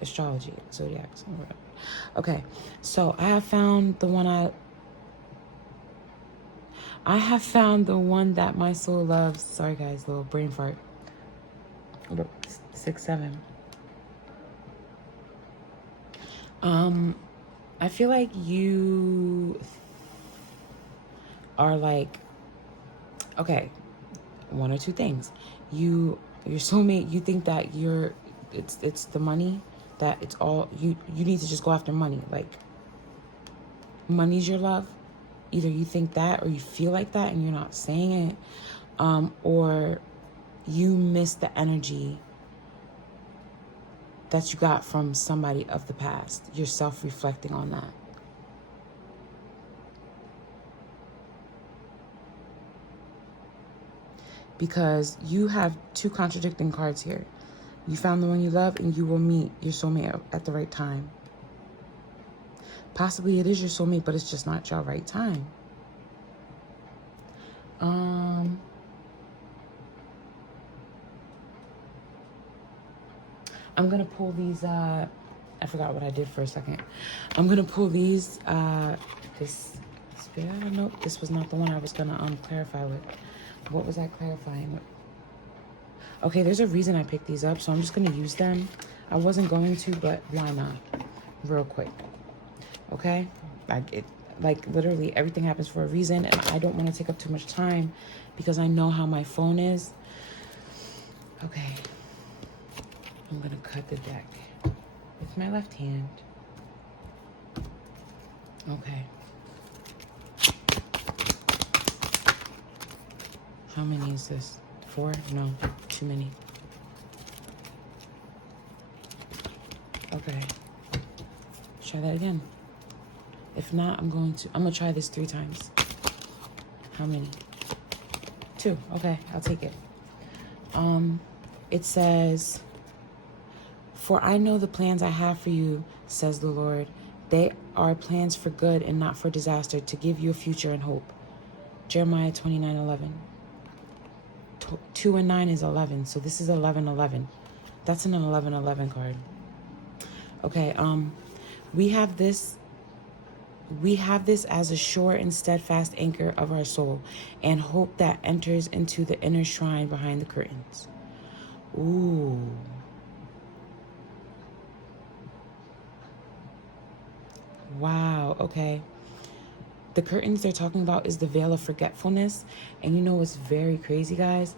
astrology, Zodiac. Okay, so I have found the one that my soul loves. Sorry guys, little brain fart. 6, 7. I feel like you are like, okay, one or two things. Your soulmate, you think that it's the money, that it's all, you need to just go after money. Like, money's your love. Either you think that or you feel like that and you're not saying it. Or you miss the energy that you got from somebody of the past. You're self-reflecting on that. Because you have 2 contradicting cards here. You found the one you love and you will meet your soulmate at the right time. Possibly it is your soulmate, but it's just not your right time. I'm going to pull these, I forgot what I did for a second. I'm going to pull these, this spirit, nope, this was not the one I was going to clarify with. What was I clarifying with? Okay, there's a reason I picked these up, so I'm just going to use them. I wasn't going to, but why not? Real quick. Okay? Like literally everything happens for a reason, and I don't want to take up too much time because I know how my phone is. Okay. I'm going to cut the deck with my left hand. Okay. How many is this? 4? No, too many. Okay. Try that again. If not, I'm going to try this 3 times. How many? 2. Okay, I'll take it. It says, "For I know the plans I have for you, says the Lord. They are plans for good and not for disaster, to give you a future and hope." Jeremiah 29:11. 2 and 9 is 11, so this is 11:11. That's an 11:11 card. Okay, we have this as a sure and steadfast anchor of our soul, and hope that enters into the inner shrine behind the curtains. Ooh. Wow, okay. The curtains they're talking about is the veil of forgetfulness. And you know what's very crazy, guys?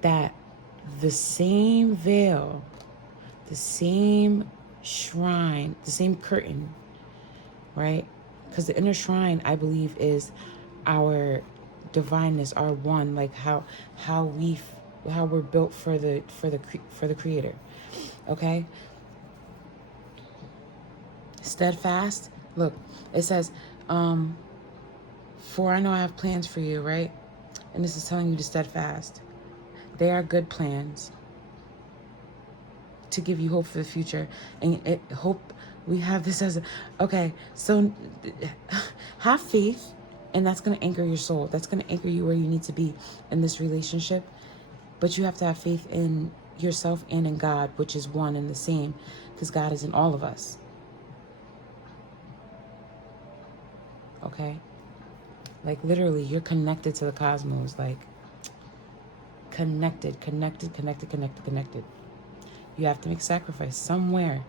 That the same veil, the same shrine, the same curtain, right? Because the inner shrine, I believe, is our divineness, our one, like how we're built for the Creator. Okay? Steadfast. Look, it says, "For I know I have plans for you," right? And this is telling you to steadfast. They are good plans to give you hope for the future. And hope, we have this as okay, so have faith, and that's going to anchor your soul. That's going to anchor you where you need to be in this relationship. But you have to have faith in yourself and in God, which is one and the same, because God is in all of us. Okay? Like literally, you're connected to the cosmos. Like connected. You have to make sacrifice somewhere.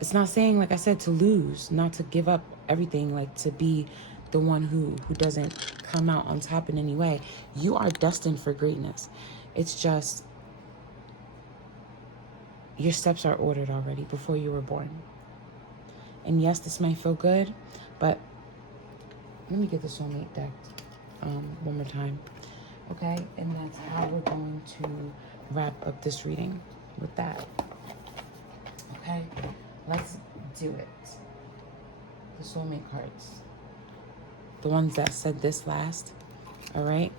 It's not saying, like I said, to lose, not to give up everything, like to be the one who doesn't come out on top in any way. You are destined for greatness. It's just your steps are ordered already before you were born. And yes, this might feel good, but let me get the soulmate deck one more time. Okay, and that's how we're going to wrap up this reading with that. Okay, let's do it. The soulmate cards. The ones that said this last. All right.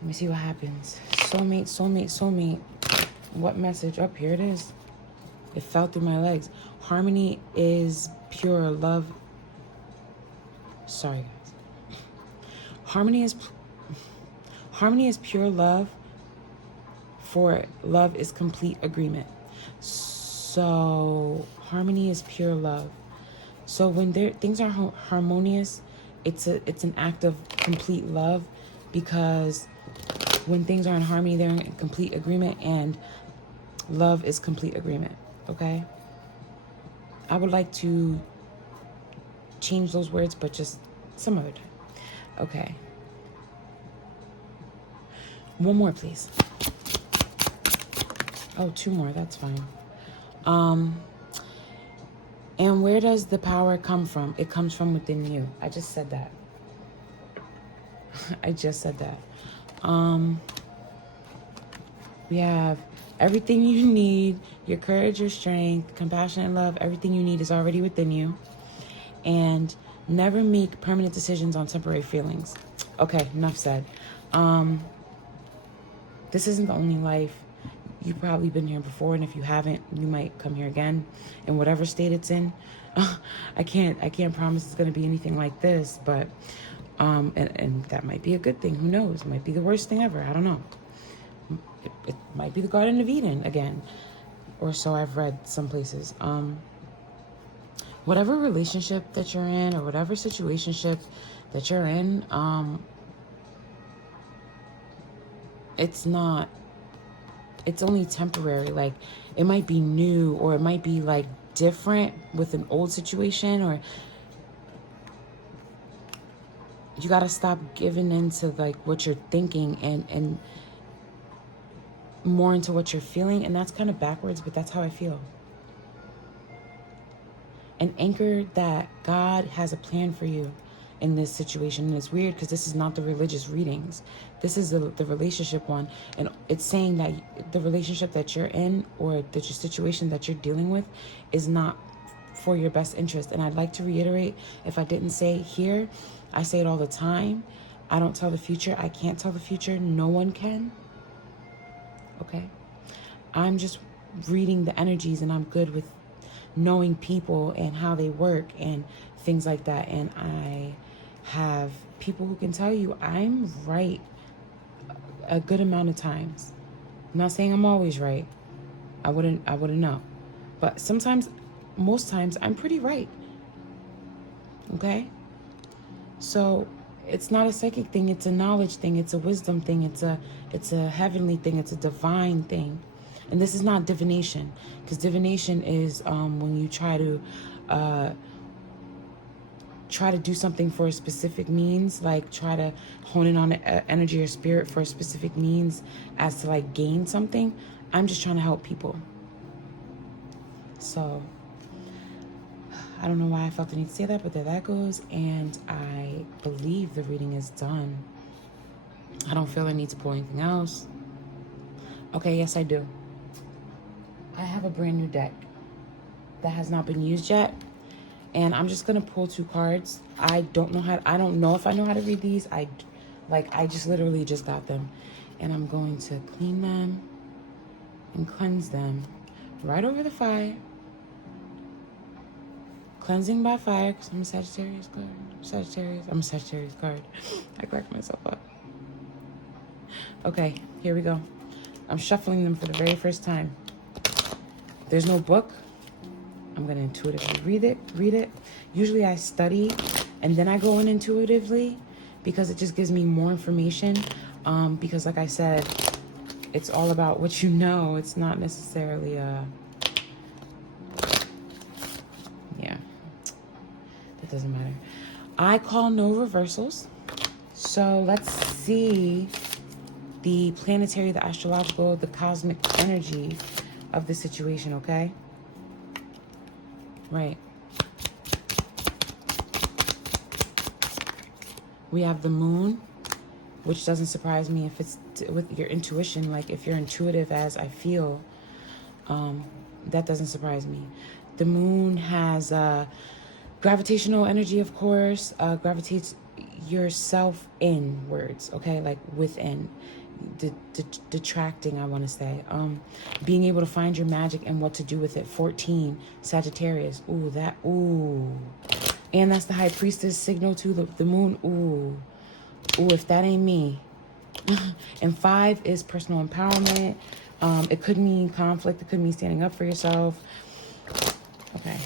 Let me see what happens. Soulmate, soulmate, soulmate. What message? Up here it is. It fell through my legs. Harmony is pure love. Sorry, guys. Harmony is pure love. For love is complete agreement. So harmony is pure love. So when things are harmonious, it's an act of complete love, because when things are in harmony, they're in complete agreement, and love is complete agreement. Okay? I would like to change those words, but just some other time. Okay. One more, please. Oh, two more. That's fine. And where does the power come from? It comes from within you. I just said that. I just said that. We have everything you need, your courage, your strength, compassion, and love. Everything you need is already within you. And never make permanent decisions on temporary feelings. Okay, enough said. This isn't the only life. You've probably been here before, and if you haven't, you might come here again in whatever state it's in. I can't promise it's going to be anything like this, but and that might be a good thing. Who knows? It might be the worst thing ever. I don't know. It might be the Garden of Eden again, or so I've read some places. Whatever relationship that you're in, or whatever situationship that you're in, it's only temporary. Like, it might be new, or it might be like different with an old situation, or you got to stop giving into like what you're thinking and more into what you're feeling. And that's kind of backwards, but that's how I feel. And anchor that God has a plan for you in this situation. And it's weird because this is not the religious readings. This is the relationship one. And it's saying that the relationship that you're in, or that your situation that you're dealing with, is not for your best interest. And I'd like to reiterate, if I didn't say it here, I say it all the time. I don't tell the future. I can't tell the future. No one can. Okay? I'm just reading the energies, and I'm good with knowing people and how they work and things like that. And I have people who can tell you I'm right a good amount of times. I'm not saying I'm always right. I wouldn't know. But sometimes, most times, I'm pretty right. Okay? So it's not a psychic thing, it's a knowledge thing, it's a wisdom thing, it's a heavenly thing, it's a divine thing. And this is not divination, because divination is when you try to do something for a specific means, like try to hone in on energy or spirit for a specific means as to like gain something. I'm just trying to help people. So I don't know why I felt the need to say that, but there that goes. And I believe the reading is done. I don't feel I need to pull anything else. Okay, yes, I do. I have a brand new deck that has not been used yet. And I'm just gonna pull two cards. I don't know if I know how to read these. I just literally just got them. And I'm going to clean them and cleanse them right over the fire. Cleansing by fire, because I'm a Sagittarius card. I'm a Sagittarius card. I cracked myself up. Okay, here we go. I'm shuffling them for the very first time. There's no book. I'm going to intuitively read it. Usually I study and then I go in intuitively, because it just gives me more information. Because like I said, it's all about what you know. It's not necessarily yeah, that doesn't matter. I call no reversals. So let's see the planetary, the astrological, the cosmic energy of the situation, okay? Right. We have the moon, which doesn't surprise me if it's with your intuition. Like, if you're intuitive as I feel, that doesn't surprise me. The moon has gravitational energy, of course, gravitates yourself inwards, okay? Like within. Detracting, I want to say. Being able to find your magic and what to do with it. 14, Sagittarius. Ooh, that, ooh. And that's the High Priestess signal to the moon. Ooh. Ooh, if that ain't me. And 5 is personal empowerment. It could mean conflict. It could mean standing up for yourself. Okay.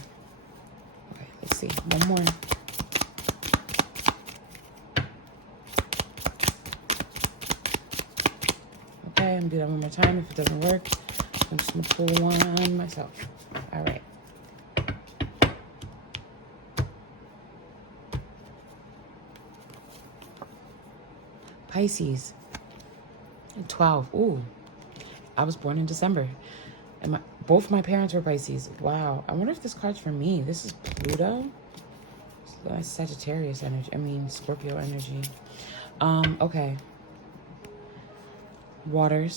Okay, let's see. One more. Okay, I'm gonna do that one more time. If it doesn't work, I'm just gonna pull one myself. All right. Pisces. 12. Ooh. I was born in December. And both my parents were Pisces. Wow. I wonder if this card's for me. This is Pluto. That's Sagittarius energy. I mean, Scorpio energy. Okay. Water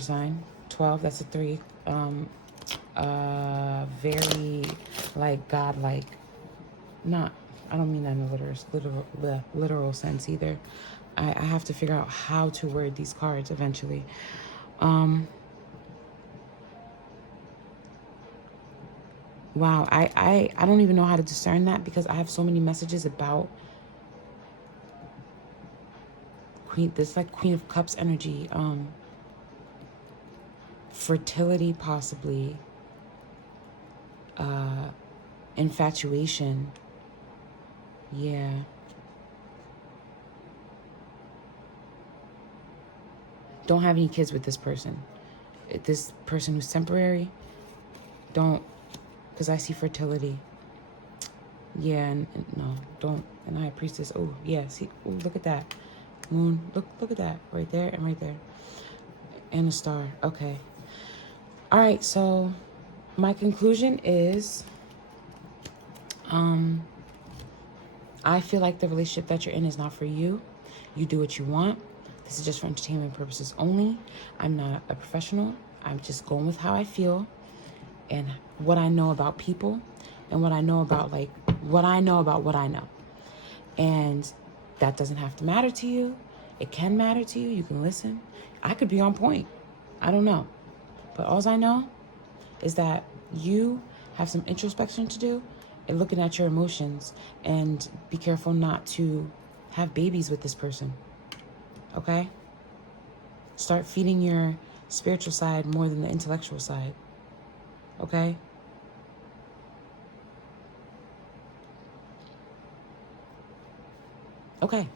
sign. 12, that's a 3. Very, like, godlike. Not, I don't mean that in a literal sense either. I have to figure out how to word these cards eventually. Wow, I don't even know how to discern that because I have so many messages about this, like Queen of Cups energy, fertility possibly, infatuation, yeah. Don't have any kids with this person. This person who's temporary, don't, because I see fertility. Yeah, and no, don't. And High Priestess, oh, yeah, see, oh, look at that. Moon, look at that, right there and right there. And a star, okay. All right, so my conclusion is, I feel like the relationship that you're in is not for you. You do what you want. This is just for entertainment purposes only. I'm not a professional. I'm just going with how I feel and what I know about people and what I know about, like, what I know about what I know. And that doesn't have to matter to you. It can matter to you. You can listen. I could be on point. I don't know. But all I know is that you have some introspection to do and looking at your emotions, and be careful not to have babies with this person. Okay? Start feeding your spiritual side more than the intellectual side. Okay? Okay.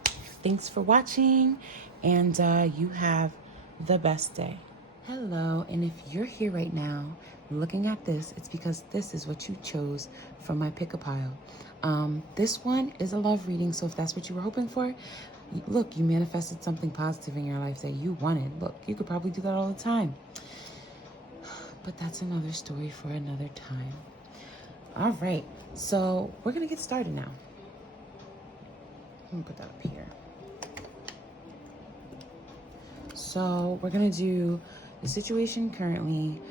Thanks for watching, and you have the best day. Hello, and if you're here right now looking at this, it's because this is what you chose from my pick-a-pile. This one is a love reading, so if that's what you were hoping for, look, you manifested something positive in your life that you wanted. Look, you could probably do that all the time. But that's another story for another time. All right, so we're going to get started now. I'm going to put that up here. So we're going to do the situation currently,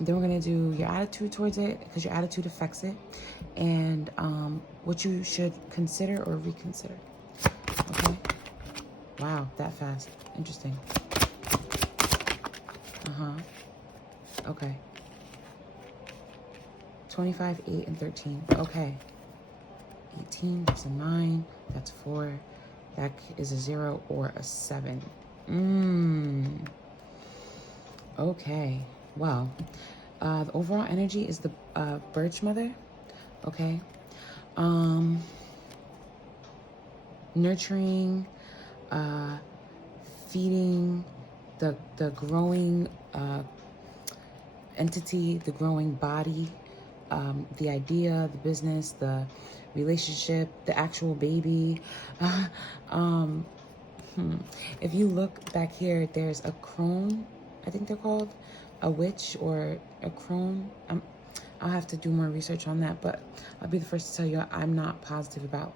then we're going to do your attitude towards it, because your attitude affects it, and what you should consider or reconsider. Okay? Wow, that fast. Interesting. Okay. 25, 8, and 13. Okay. 18, that's a 9, that's 4. That is a 0 or a 7. Okay. Well, the overall energy is the birch mother. Okay. Nurturing, feeding the growing entity, the growing body, the idea, the business, the relationship, the actual baby. If you look back here, there's a crone, I think they're called, a witch or a crone. I'll have to do more research on that, but I'll be the first to tell you I'm not positive about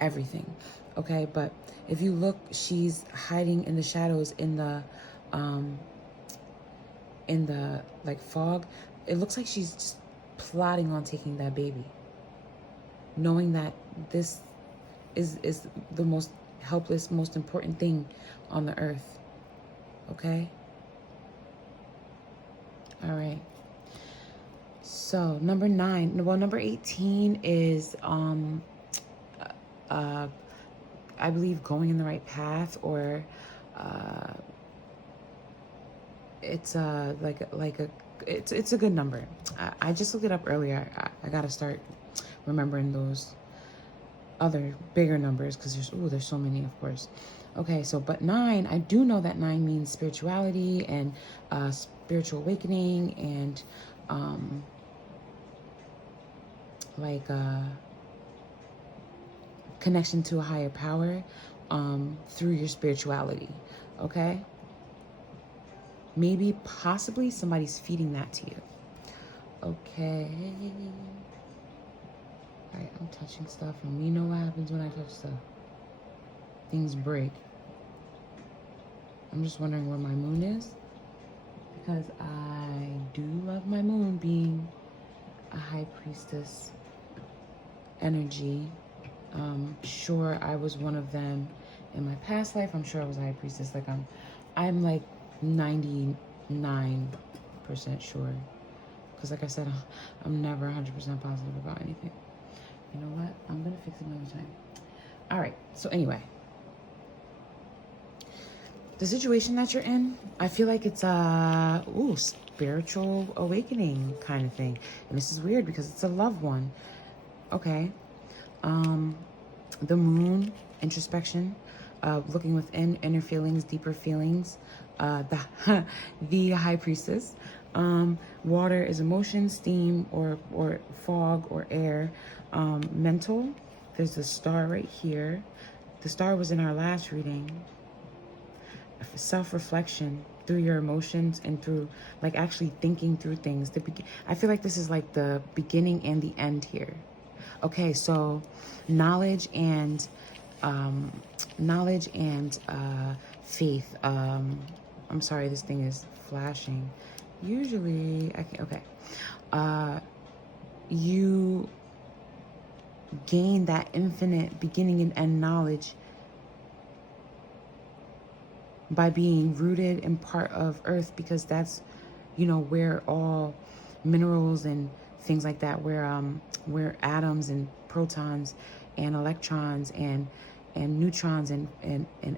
everything. Okay, but if you look, she's hiding in the shadows in the like fog. It looks like she's just plotting on taking that baby, knowing that this is the most helpless, most important thing on the earth. Okay? All right. So number 9, well, number 18 is I believe going in the right path, or it's it's a good number. I just looked it up earlier. I gotta start remembering those other bigger numbers, because there's so many, of course. Okay, so but 9, I do know that 9 means spirituality and spiritual awakening, and connection to a higher power through your spirituality. Okay, maybe possibly somebody's feeding that to you. Okay, all right, I'm touching stuff, and you know what happens when I touch stuff? Things break. I'm just wondering where my moon is, because I do love my moon being a high priestess energy. Sure, I was one of them in my past life. I'm sure I was a high priestess. Like I'm like 99% sure, because like I said, I'm never 100% positive about anything. You know what? I'm gonna fix it another time. All right. So anyway, the situation that you're in, I feel like it's spiritual awakening kind of thing, and this is weird because it's a loved one. Okay. The moon, introspection, looking within, inner feelings, deeper feelings. The high priestess. Water is emotion, steam or fog or air. Mental, there's a star right here. The star was in our last reading. Self-reflection through your emotions and through like actually thinking through things. I feel like this is like the beginning and the end here. Okay, so knowledge and faith. I'm sorry, this thing is flashing. Usually, I can. Okay, you gain that infinite beginning and end knowledge by being rooted and part of Earth, because that's, where all minerals and things like that, where atoms and protons and electrons and neutrons and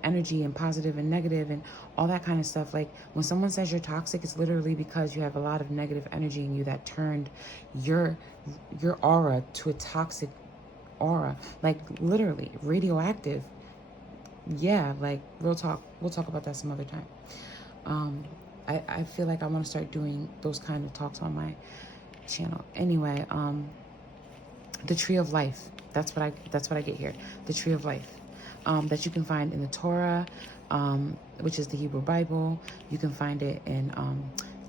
energy and positive and negative and all that kind of stuff. Like when someone says you're toxic, it's literally because you have a lot of negative energy in you that turned your aura to a toxic aura, like literally radioactive. Yeah, like real talk. We'll talk about that some other time. I feel like I want to start doing those kind of talks on my channel. Anyway, the tree of life. That's what I get here. The tree of life, that you can find in the Torah, which is the Hebrew Bible. You can find it in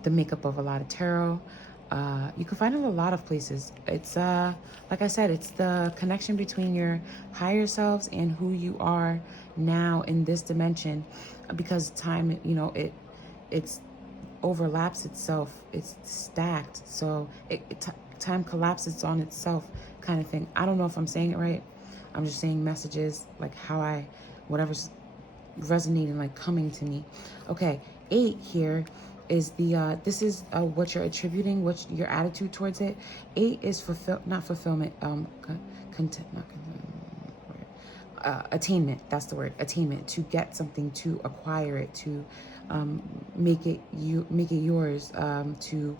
the makeup of a lot of tarot. You can find it in a lot of places. It's like I said, it's the connection between your higher selves and who you are now in this dimension, because time, it's overlaps itself. It's stacked, so time collapses on itself, kind of thing. I don't know if I'm saying it right. I'm just saying messages like how whatever's resonating, like coming to me. Okay, 8 here is the this is what you're attributing, what your attitude towards it. 8 is not fulfillment, attainment. That's the word, attainment. To get something, to acquire it, to make it yours, to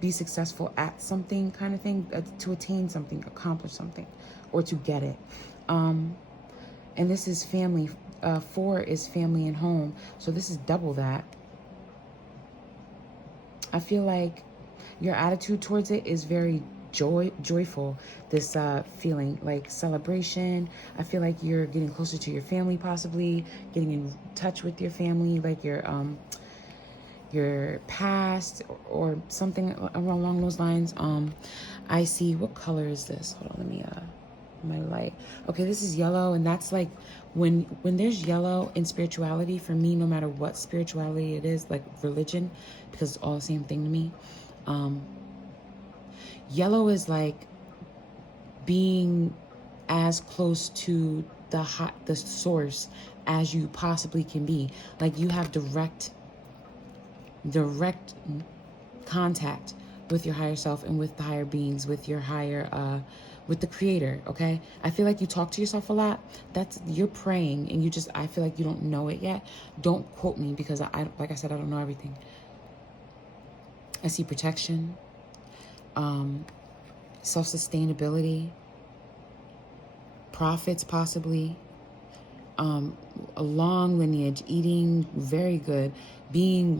be successful at something, kind of thing, to attain something, accomplish something, or to get it. And this is family. 4 is family and home, so this is double that. I feel like your attitude towards it is very joyful. This feeling like celebration. I feel like you're getting closer to your family, possibly getting in touch with your family, like your past or something along those lines. I see, what color is this? Hold on, let me my light. Okay, this is yellow, and that's like when there's yellow in spirituality, for me, no matter what spirituality it is, like religion, because it's all the same thing to me. Yellow is like being as close to the source as you possibly can be. Like you have direct contact with your higher self and with the higher beings, with your higher with the creator. Okay, I feel like you talk to yourself a lot. That's, you're praying and I feel like you don't know it yet. Don't quote me, because I like I said, I don't know everything. I see protection, self-sustainability, profits possibly, a long lineage, eating very good, being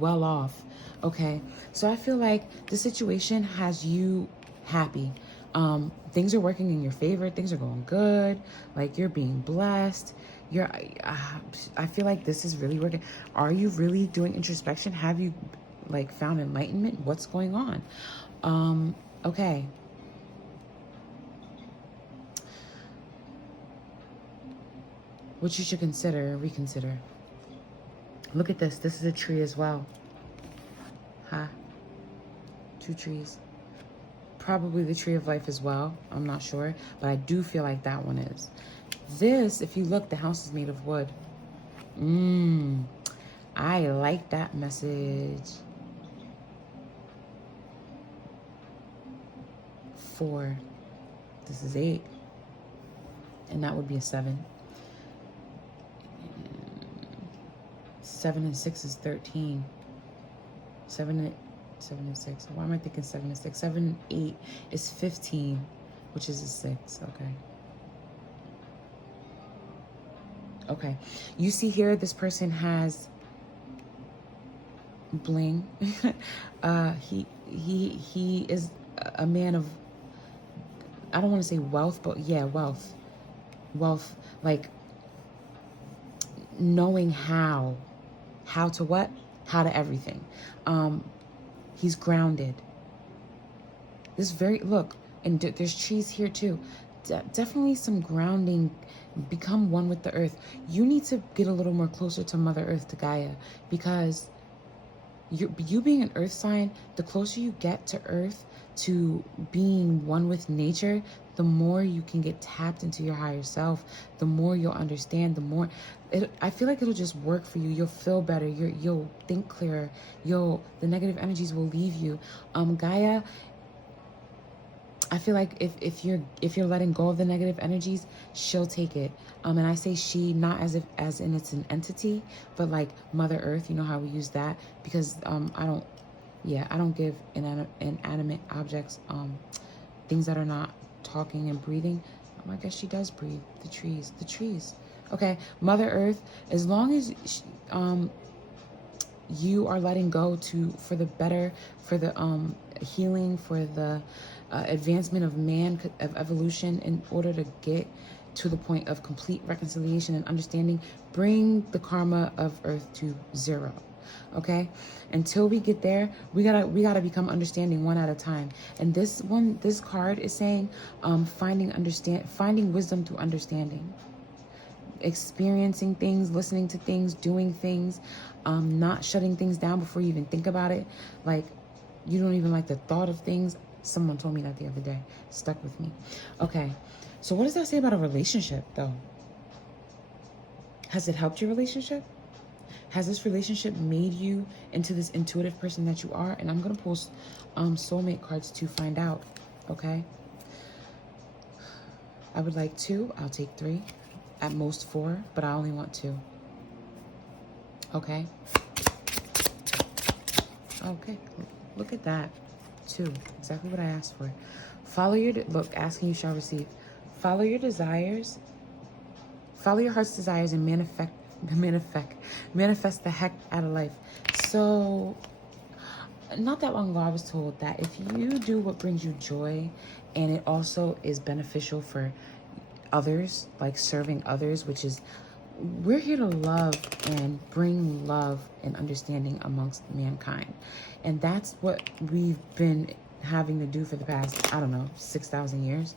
well off. Okay, so I feel like the situation has you happy. Things are working in your favor. Things are going good. Like you're being blessed. I feel like this is really working. Are you really doing introspection? Have you like found enlightenment? What's going on? Okay. What you should consider, reconsider. Look at this. This is a tree as well. Huh? 2 trees. Probably the tree of life as well. I'm not sure, but I do feel like that one is. This, if you look, the house is made of wood. I like that message. 4. This is 8. And that would be a 7. 7 and 6 is 13. 7 and 6. Why am I thinking 7 and 6? 7 and 8 is 15, which is a 6. Okay. Okay. You see here, this person has bling. He is a man of, I don't want to say wealth, but yeah, wealth, like knowing how to what, how to everything. He's grounded. This very, look, and there's trees here too. Definitely some grounding. Become one with the earth. You need to get a little more closer to Mother Earth, to Gaia, because you being an earth sign, the closer you get to earth, to being one with nature, the more you can get tapped into your higher self, the more you'll understand, the more I feel like it'll just work for you. You'll feel better. You'll think clearer. The negative energies will leave you. Gaia, I feel like if you're letting go of the negative energies, she'll take it. And I say she, not as in it's an entity, but like Mother Earth. You know how we use that, because I don't give inanimate objects things that are not talking and breathing. I guess she does breathe. The trees. Okay, Mother Earth. As long as you are letting go for the better, for the healing, for the advancement of of evolution, in order to get to the point of complete reconciliation and understanding, bring the karma of Earth to 0. Okay, until we get there, we gotta become understanding one at a time. And this card is saying finding wisdom through understanding, experiencing things, listening to things, doing things, not shutting things down before you even think about it. Like, you don't even like the thought of things. Someone told me that the other day. Stuck with me. Okay, so what does that say about a relationship, though? Has it helped your relationship? Has this relationship made you into this intuitive person that you are? And I'm going to post soulmate cards to find out, okay? I would like 2. I'll take 3. At most 4, but I only want 2. Okay? Okay, look at that. 2, exactly what I asked for. Follow your, asking you shall receive. Follow your desires. Follow your heart's desires and manifest the heck out of life. So, not that long ago, I was told that if you do what brings you joy, and it also is beneficial for others, like serving others, which is, we're here to love and bring love and understanding amongst mankind. And that's what we've been having to do for the past, I don't know, 6,000 years.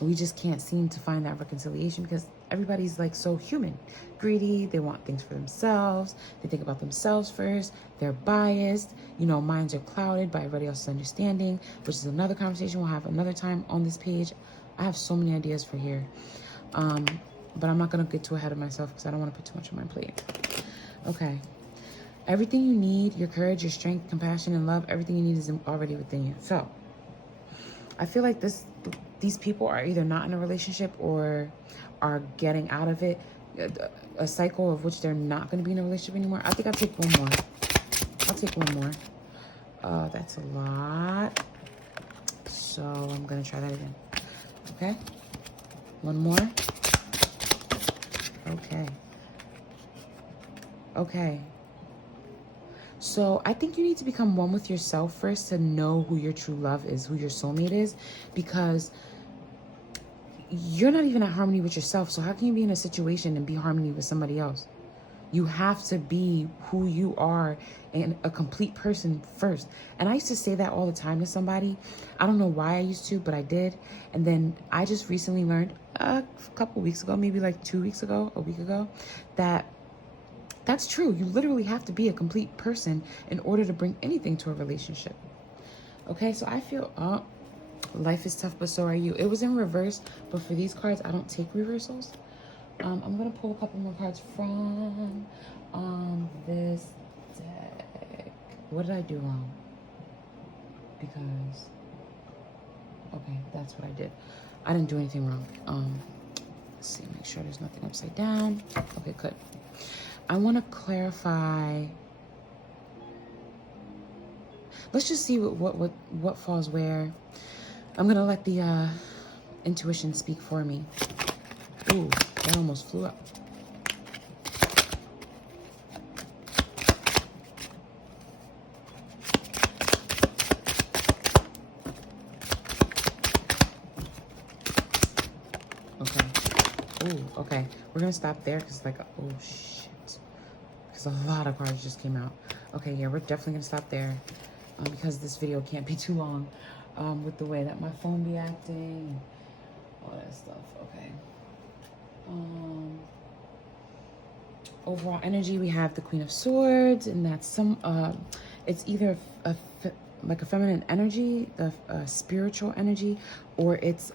we just can't seem to find that reconciliation because everybody's like so human, greedy. They want things for themselves. They think about themselves first. They're biased. You know, minds are clouded by everybody else's understanding, which is another conversation we'll have another time on this page. I have so many ideas for here. But I'm not going to get too ahead of myself because I don't want to put too much on my plate. Okay. Everything you need, your courage, your strength, compassion, and love, everything you need is already within you. So I feel like these people are either not in a relationship or are getting out of it, a cycle of which they're not going to be in a relationship anymore. I think I'll take one more. I'll take one more. That's a lot. So I'm going to try that again. Okay. One more. Okay. Okay. So I think you need to become one with yourself first to know who your true love is, who your soulmate is, because you're not even at harmony with yourself. So how can you be in a situation and be harmony with somebody else? You have to be who you are and a complete person first. And I used to say that all the time to somebody. I don't know why I used to, but I did. And then I just recently learned a couple weeks ago, maybe like 2 weeks ago, a week ago, that that's true. You literally have to be a complete person in order to bring anything to a relationship. Okay, so I feel, life is tough, but so are you. It was in reverse, but for these cards, I don't take reversals. I'm going to pull a couple more cards from this deck. What did I do wrong? Because, okay, that's what I did. I didn't do anything wrong. Let's see, make sure there's nothing upside down. Okay, good. I want to clarify. Let's just see what falls where. I'm going to let the intuition speak for me. Ooh, that almost flew up. Okay. Ooh, okay. We're going to stop there because like, oh, shit. Because a lot of cards just came out. Okay, yeah, we're definitely going to stop there because this video can't be too long with the way that my phone be acting and all that stuff. Okay. Overall energy, we have the Queen of Swords, and that's some it's either like a feminine energy, the spiritual energy, or it's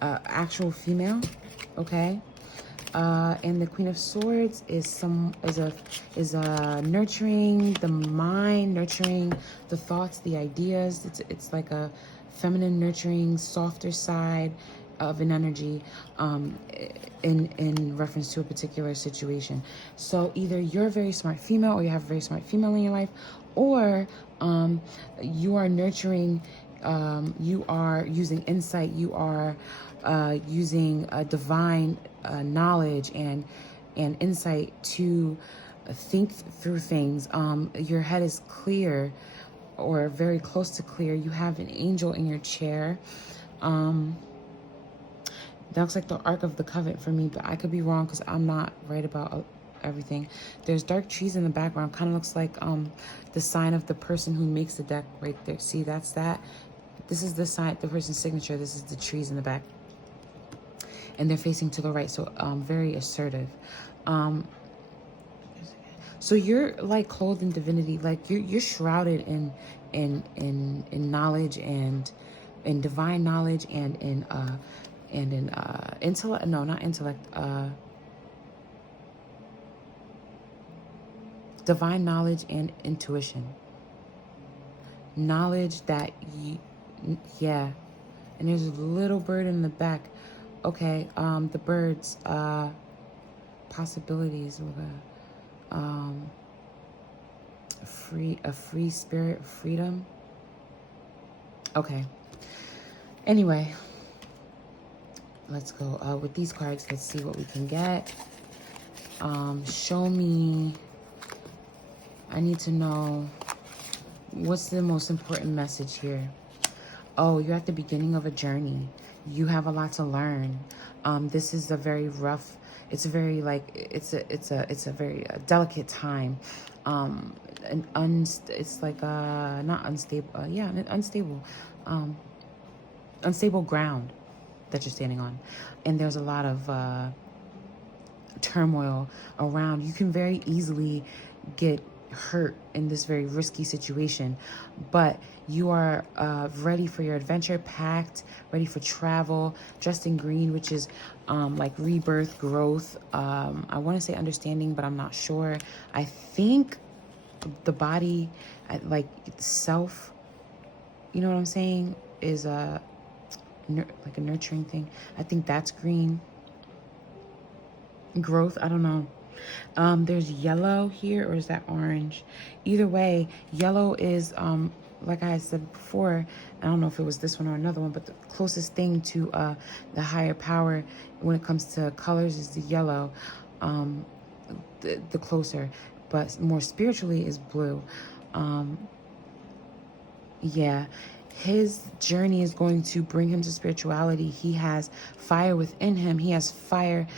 actual female. Okay. And the Queen of Swords is nurturing the mind, nurturing the thoughts, the ideas. It's like a feminine, nurturing, softer side of an energy in reference to a particular situation. So either you're a very smart female, or you have a very smart female in your life, or you are nurturing, you are using insight, you are using divine knowledge and insight to think through things. Your head is clear or very close to clear. You have an angel in your chair. That looks like the Ark of the Covenant for me, but I could be wrong because I'm not right about everything. There's dark trees in the background. Kind of looks like the sign of the person who makes the deck right there. See, that's that. This is the sign, the person's signature. This is the trees in the back. And they're facing to the right, so very assertive. So you're like clothed in divinity, like you're shrouded in knowledge and in divine knowledge and in intellect. No, not intellect. Divine knowledge and intuition. Knowledge that yeah. And there's a little bird in the back. Okay, the birds, possibilities with a free spirit, freedom. Okay. Anyway, let's go with these cards. Let's see what we can get. Show me. I need to know what's the most important message here. Oh, you're at the beginning of a journey. You have a lot to learn. This is a very rough. It's a very it's a very delicate time. It's like not unstable. Yeah, unstable. unstable ground that you're standing on. And there's a lot of turmoil around. You can very easily get hurt in this very risky situation, but you are ready for your adventure, packed, ready for travel, dressed in green, which is like rebirth, growth. I want to say understanding, but I'm not sure. I think the body, like self, you know what I'm saying, is like a nurturing thing. I think that's green. Growth, I don't know. There's yellow here, or is that orange? Either way, yellow is like I had said before, I don't know if it was this one or another one, but the closest thing to the higher power when it comes to colors is the yellow, the closer, but more spiritually is blue. Yeah, his journey is going to bring him to spirituality. He has fire within him. He has fire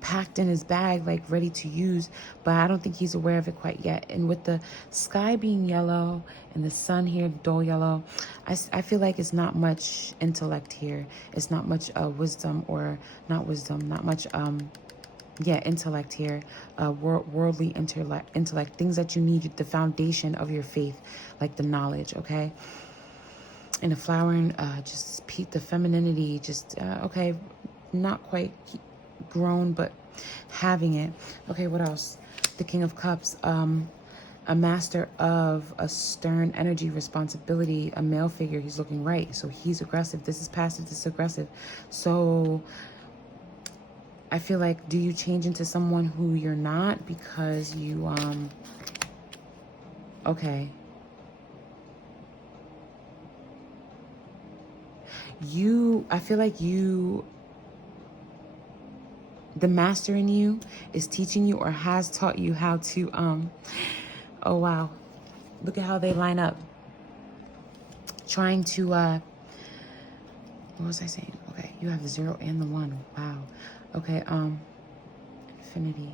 packed in his bag, like ready to use, but I don't think he's aware of it quite yet. And with the sky being yellow and the sun here dull yellow, I feel like it's not much intellect here. It's not much wisdom, or not wisdom, not much intellect here, worldly intellect, things that you need, the foundation of your faith, like the knowledge, okay? And the flowering, just the femininity, just okay, not quite grown, but having it. Okay, what else? The King of Cups, a master of a stern energy, responsibility, a male figure. He's looking right, so he's aggressive. This is passive, this is aggressive. So I feel like, do you change into someone who you're not because you okay, I feel like the master in you is teaching you, or has taught you how to, oh wow, look at how they line up. Trying to, what was I saying? Okay, you have the 0 and the 1, wow. Okay, infinity.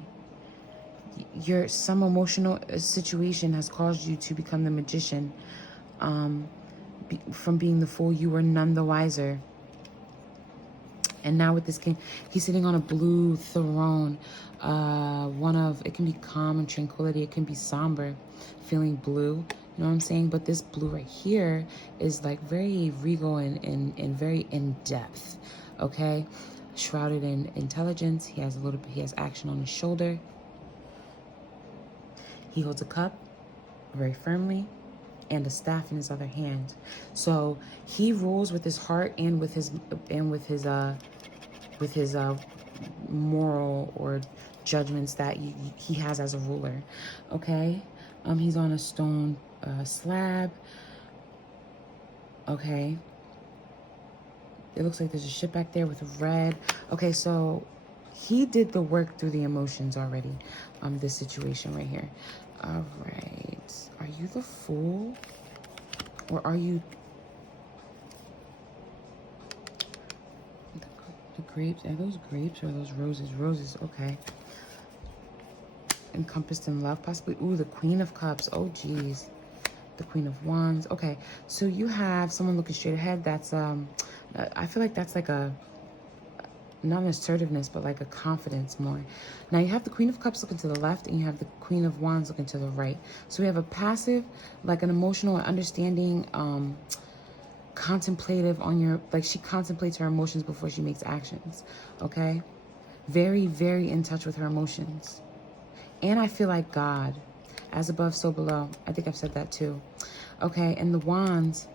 Some emotional situation has caused you to become the magician. From being the fool, you were none the wiser. And now with this king, he's sitting on a blue throne. It can be calm and tranquility. It can be somber, feeling blue. You know what I'm saying? But this blue right here is like very regal and very in depth. Okay, shrouded in intelligence. He has action on his shoulder. He holds a cup very firmly, and a staff in his other hand. So he rules with his heart and with his moral or judgments that he has as a ruler. Okay, he's on a stone slab. Okay, it looks like there's a ship back there with red. Okay, so he did the work through the emotions already. This situation right here. All right, are you the fool, or are you the grapes? Are those grapes or are those roses? Roses, okay. Encompassed in love, possibly. Ooh, the Queen of Cups. Oh, geez. The Queen of Wands. Okay, so you have someone looking straight ahead. That's I feel like that's like not an assertiveness, but like a confidence more. Now you have the Queen of Cups looking to the left, and you have the Queen of Wands looking to the right. So we have a passive, like an emotional and understanding, contemplative on like she contemplates her emotions before she makes actions. Okay, very, very in touch with her emotions. And I feel like God, as above, so below. I think I've said that too. Okay, and the Wands,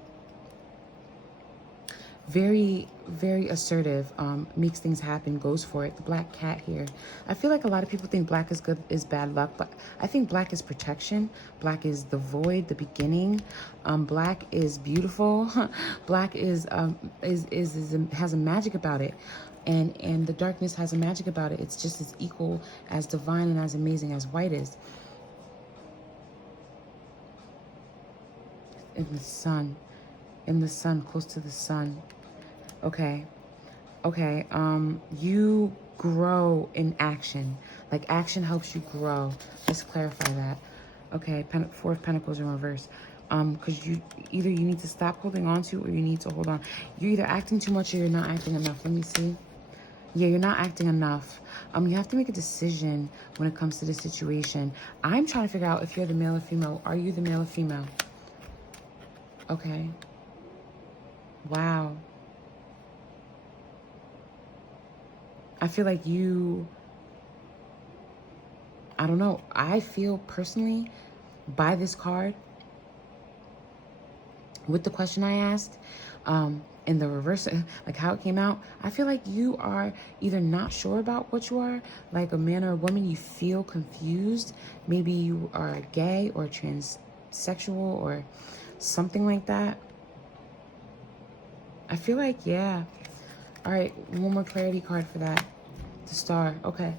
very, very assertive, makes things happen, goes for it. The black cat here. I feel like a lot of people think black is bad luck, but I think black is protection. Black is the void, the beginning. Black is beautiful. Black has a magic about it. And the darkness has a magic about it. It's just as equal, as divine, and as amazing as white is. In the sun, close to the sun. Okay. You grow in action. Like action helps you grow. Let's clarify that. Okay, Four of Pentacles in reverse. Because you need to stop holding on to, or you need to hold on. You're either acting too much or you're not acting enough. Let me see. Yeah, you're not acting enough. You have to make a decision when it comes to this situation. I'm trying to figure out if you're the male or female. Are you the male or female? Okay. Wow. I feel like I don't know. I feel personally, by this card, with the question I asked, in the reverse, like how it came out, I feel like you are either not sure about what you are, like a man or a woman. You feel confused. Maybe you are gay or transsexual or something like that. I feel like, yeah. All right, one more clarity card for that. The star. Okay.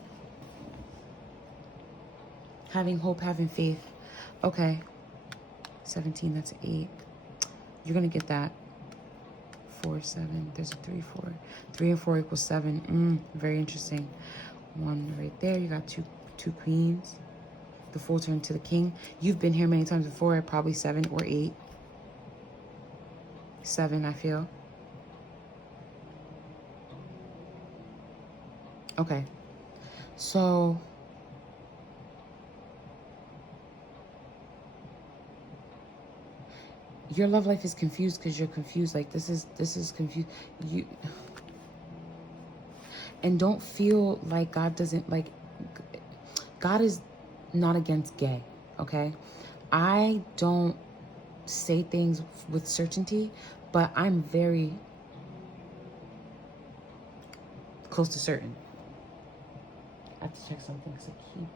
Having hope, having faith. Okay. 17, that's 8. You're going to get that. 4, 7. There's a 3, 4. 3 and 4 equals 7. Very interesting. 1 right there. You got two queens. The Fool turned to the King. You've been here many times before. Probably 7 or 8. 7, I feel. Okay. So your love life is confused because you're confused. Like this is confused. And don't feel like God doesn't, like, God is not against gay, okay? I don't say things with certainty, but I'm very close to certain. I have to check something because I keep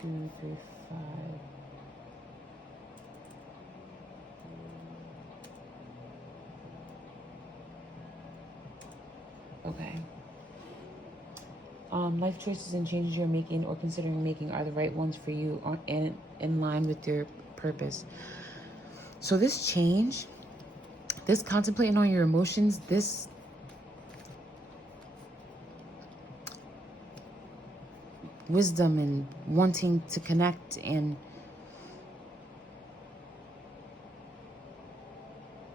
2, 3, 5. Okay. Life choices and changes you're making or considering making are the right ones for you, and in line with your purpose. So this change, this contemplating on your emotions, this wisdom and wanting to connect and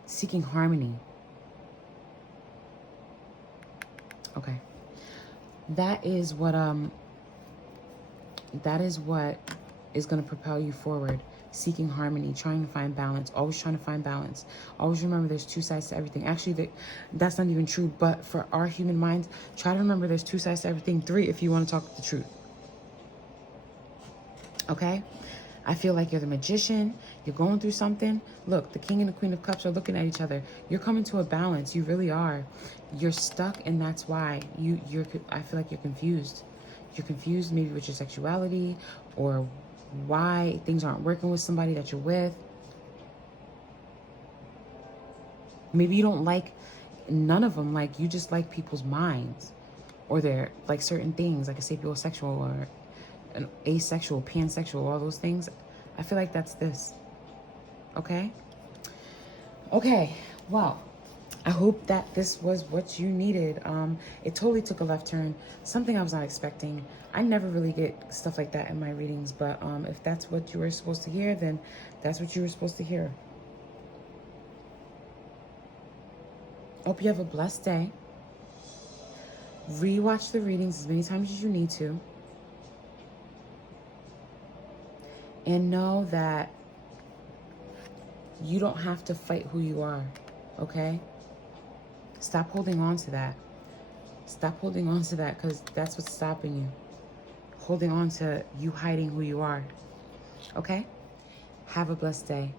seeking harmony. Okay. That is what is going to propel you forward. Seeking harmony, trying to find balance, always trying to find balance. Always remember there's 2 sides to everything. Actually, that's not even true, but for our human minds, try to remember there's 2 sides to everything. 3 if you want to talk the truth. Okay? I feel like you're the magician. You're going through something. Look, the King and the Queen of Cups are looking at each other. You're coming to a balance. You really are. You're stuck, and that's why I feel like you're confused. You're confused maybe with your sexuality or why things aren't working with somebody that you're with. Maybe you don't like none of them. Like, you just like people's minds, or they're like certain things, like a sapiosexual or an asexual, pansexual, all those things. I feel like that's this. Okay? Okay. Well, I hope that this was what you needed. It totally took a left turn. Something I was not expecting. I never really get stuff like that in my readings, but if that's what you were supposed to hear, then that's what you were supposed to hear. Hope you have a blessed day. Rewatch the readings as many times as you need to. And know that you don't have to fight who you are, okay? Stop holding on to that. Stop holding on to that, because that's what's stopping you. Holding on to you hiding who you are, okay? Have a blessed day.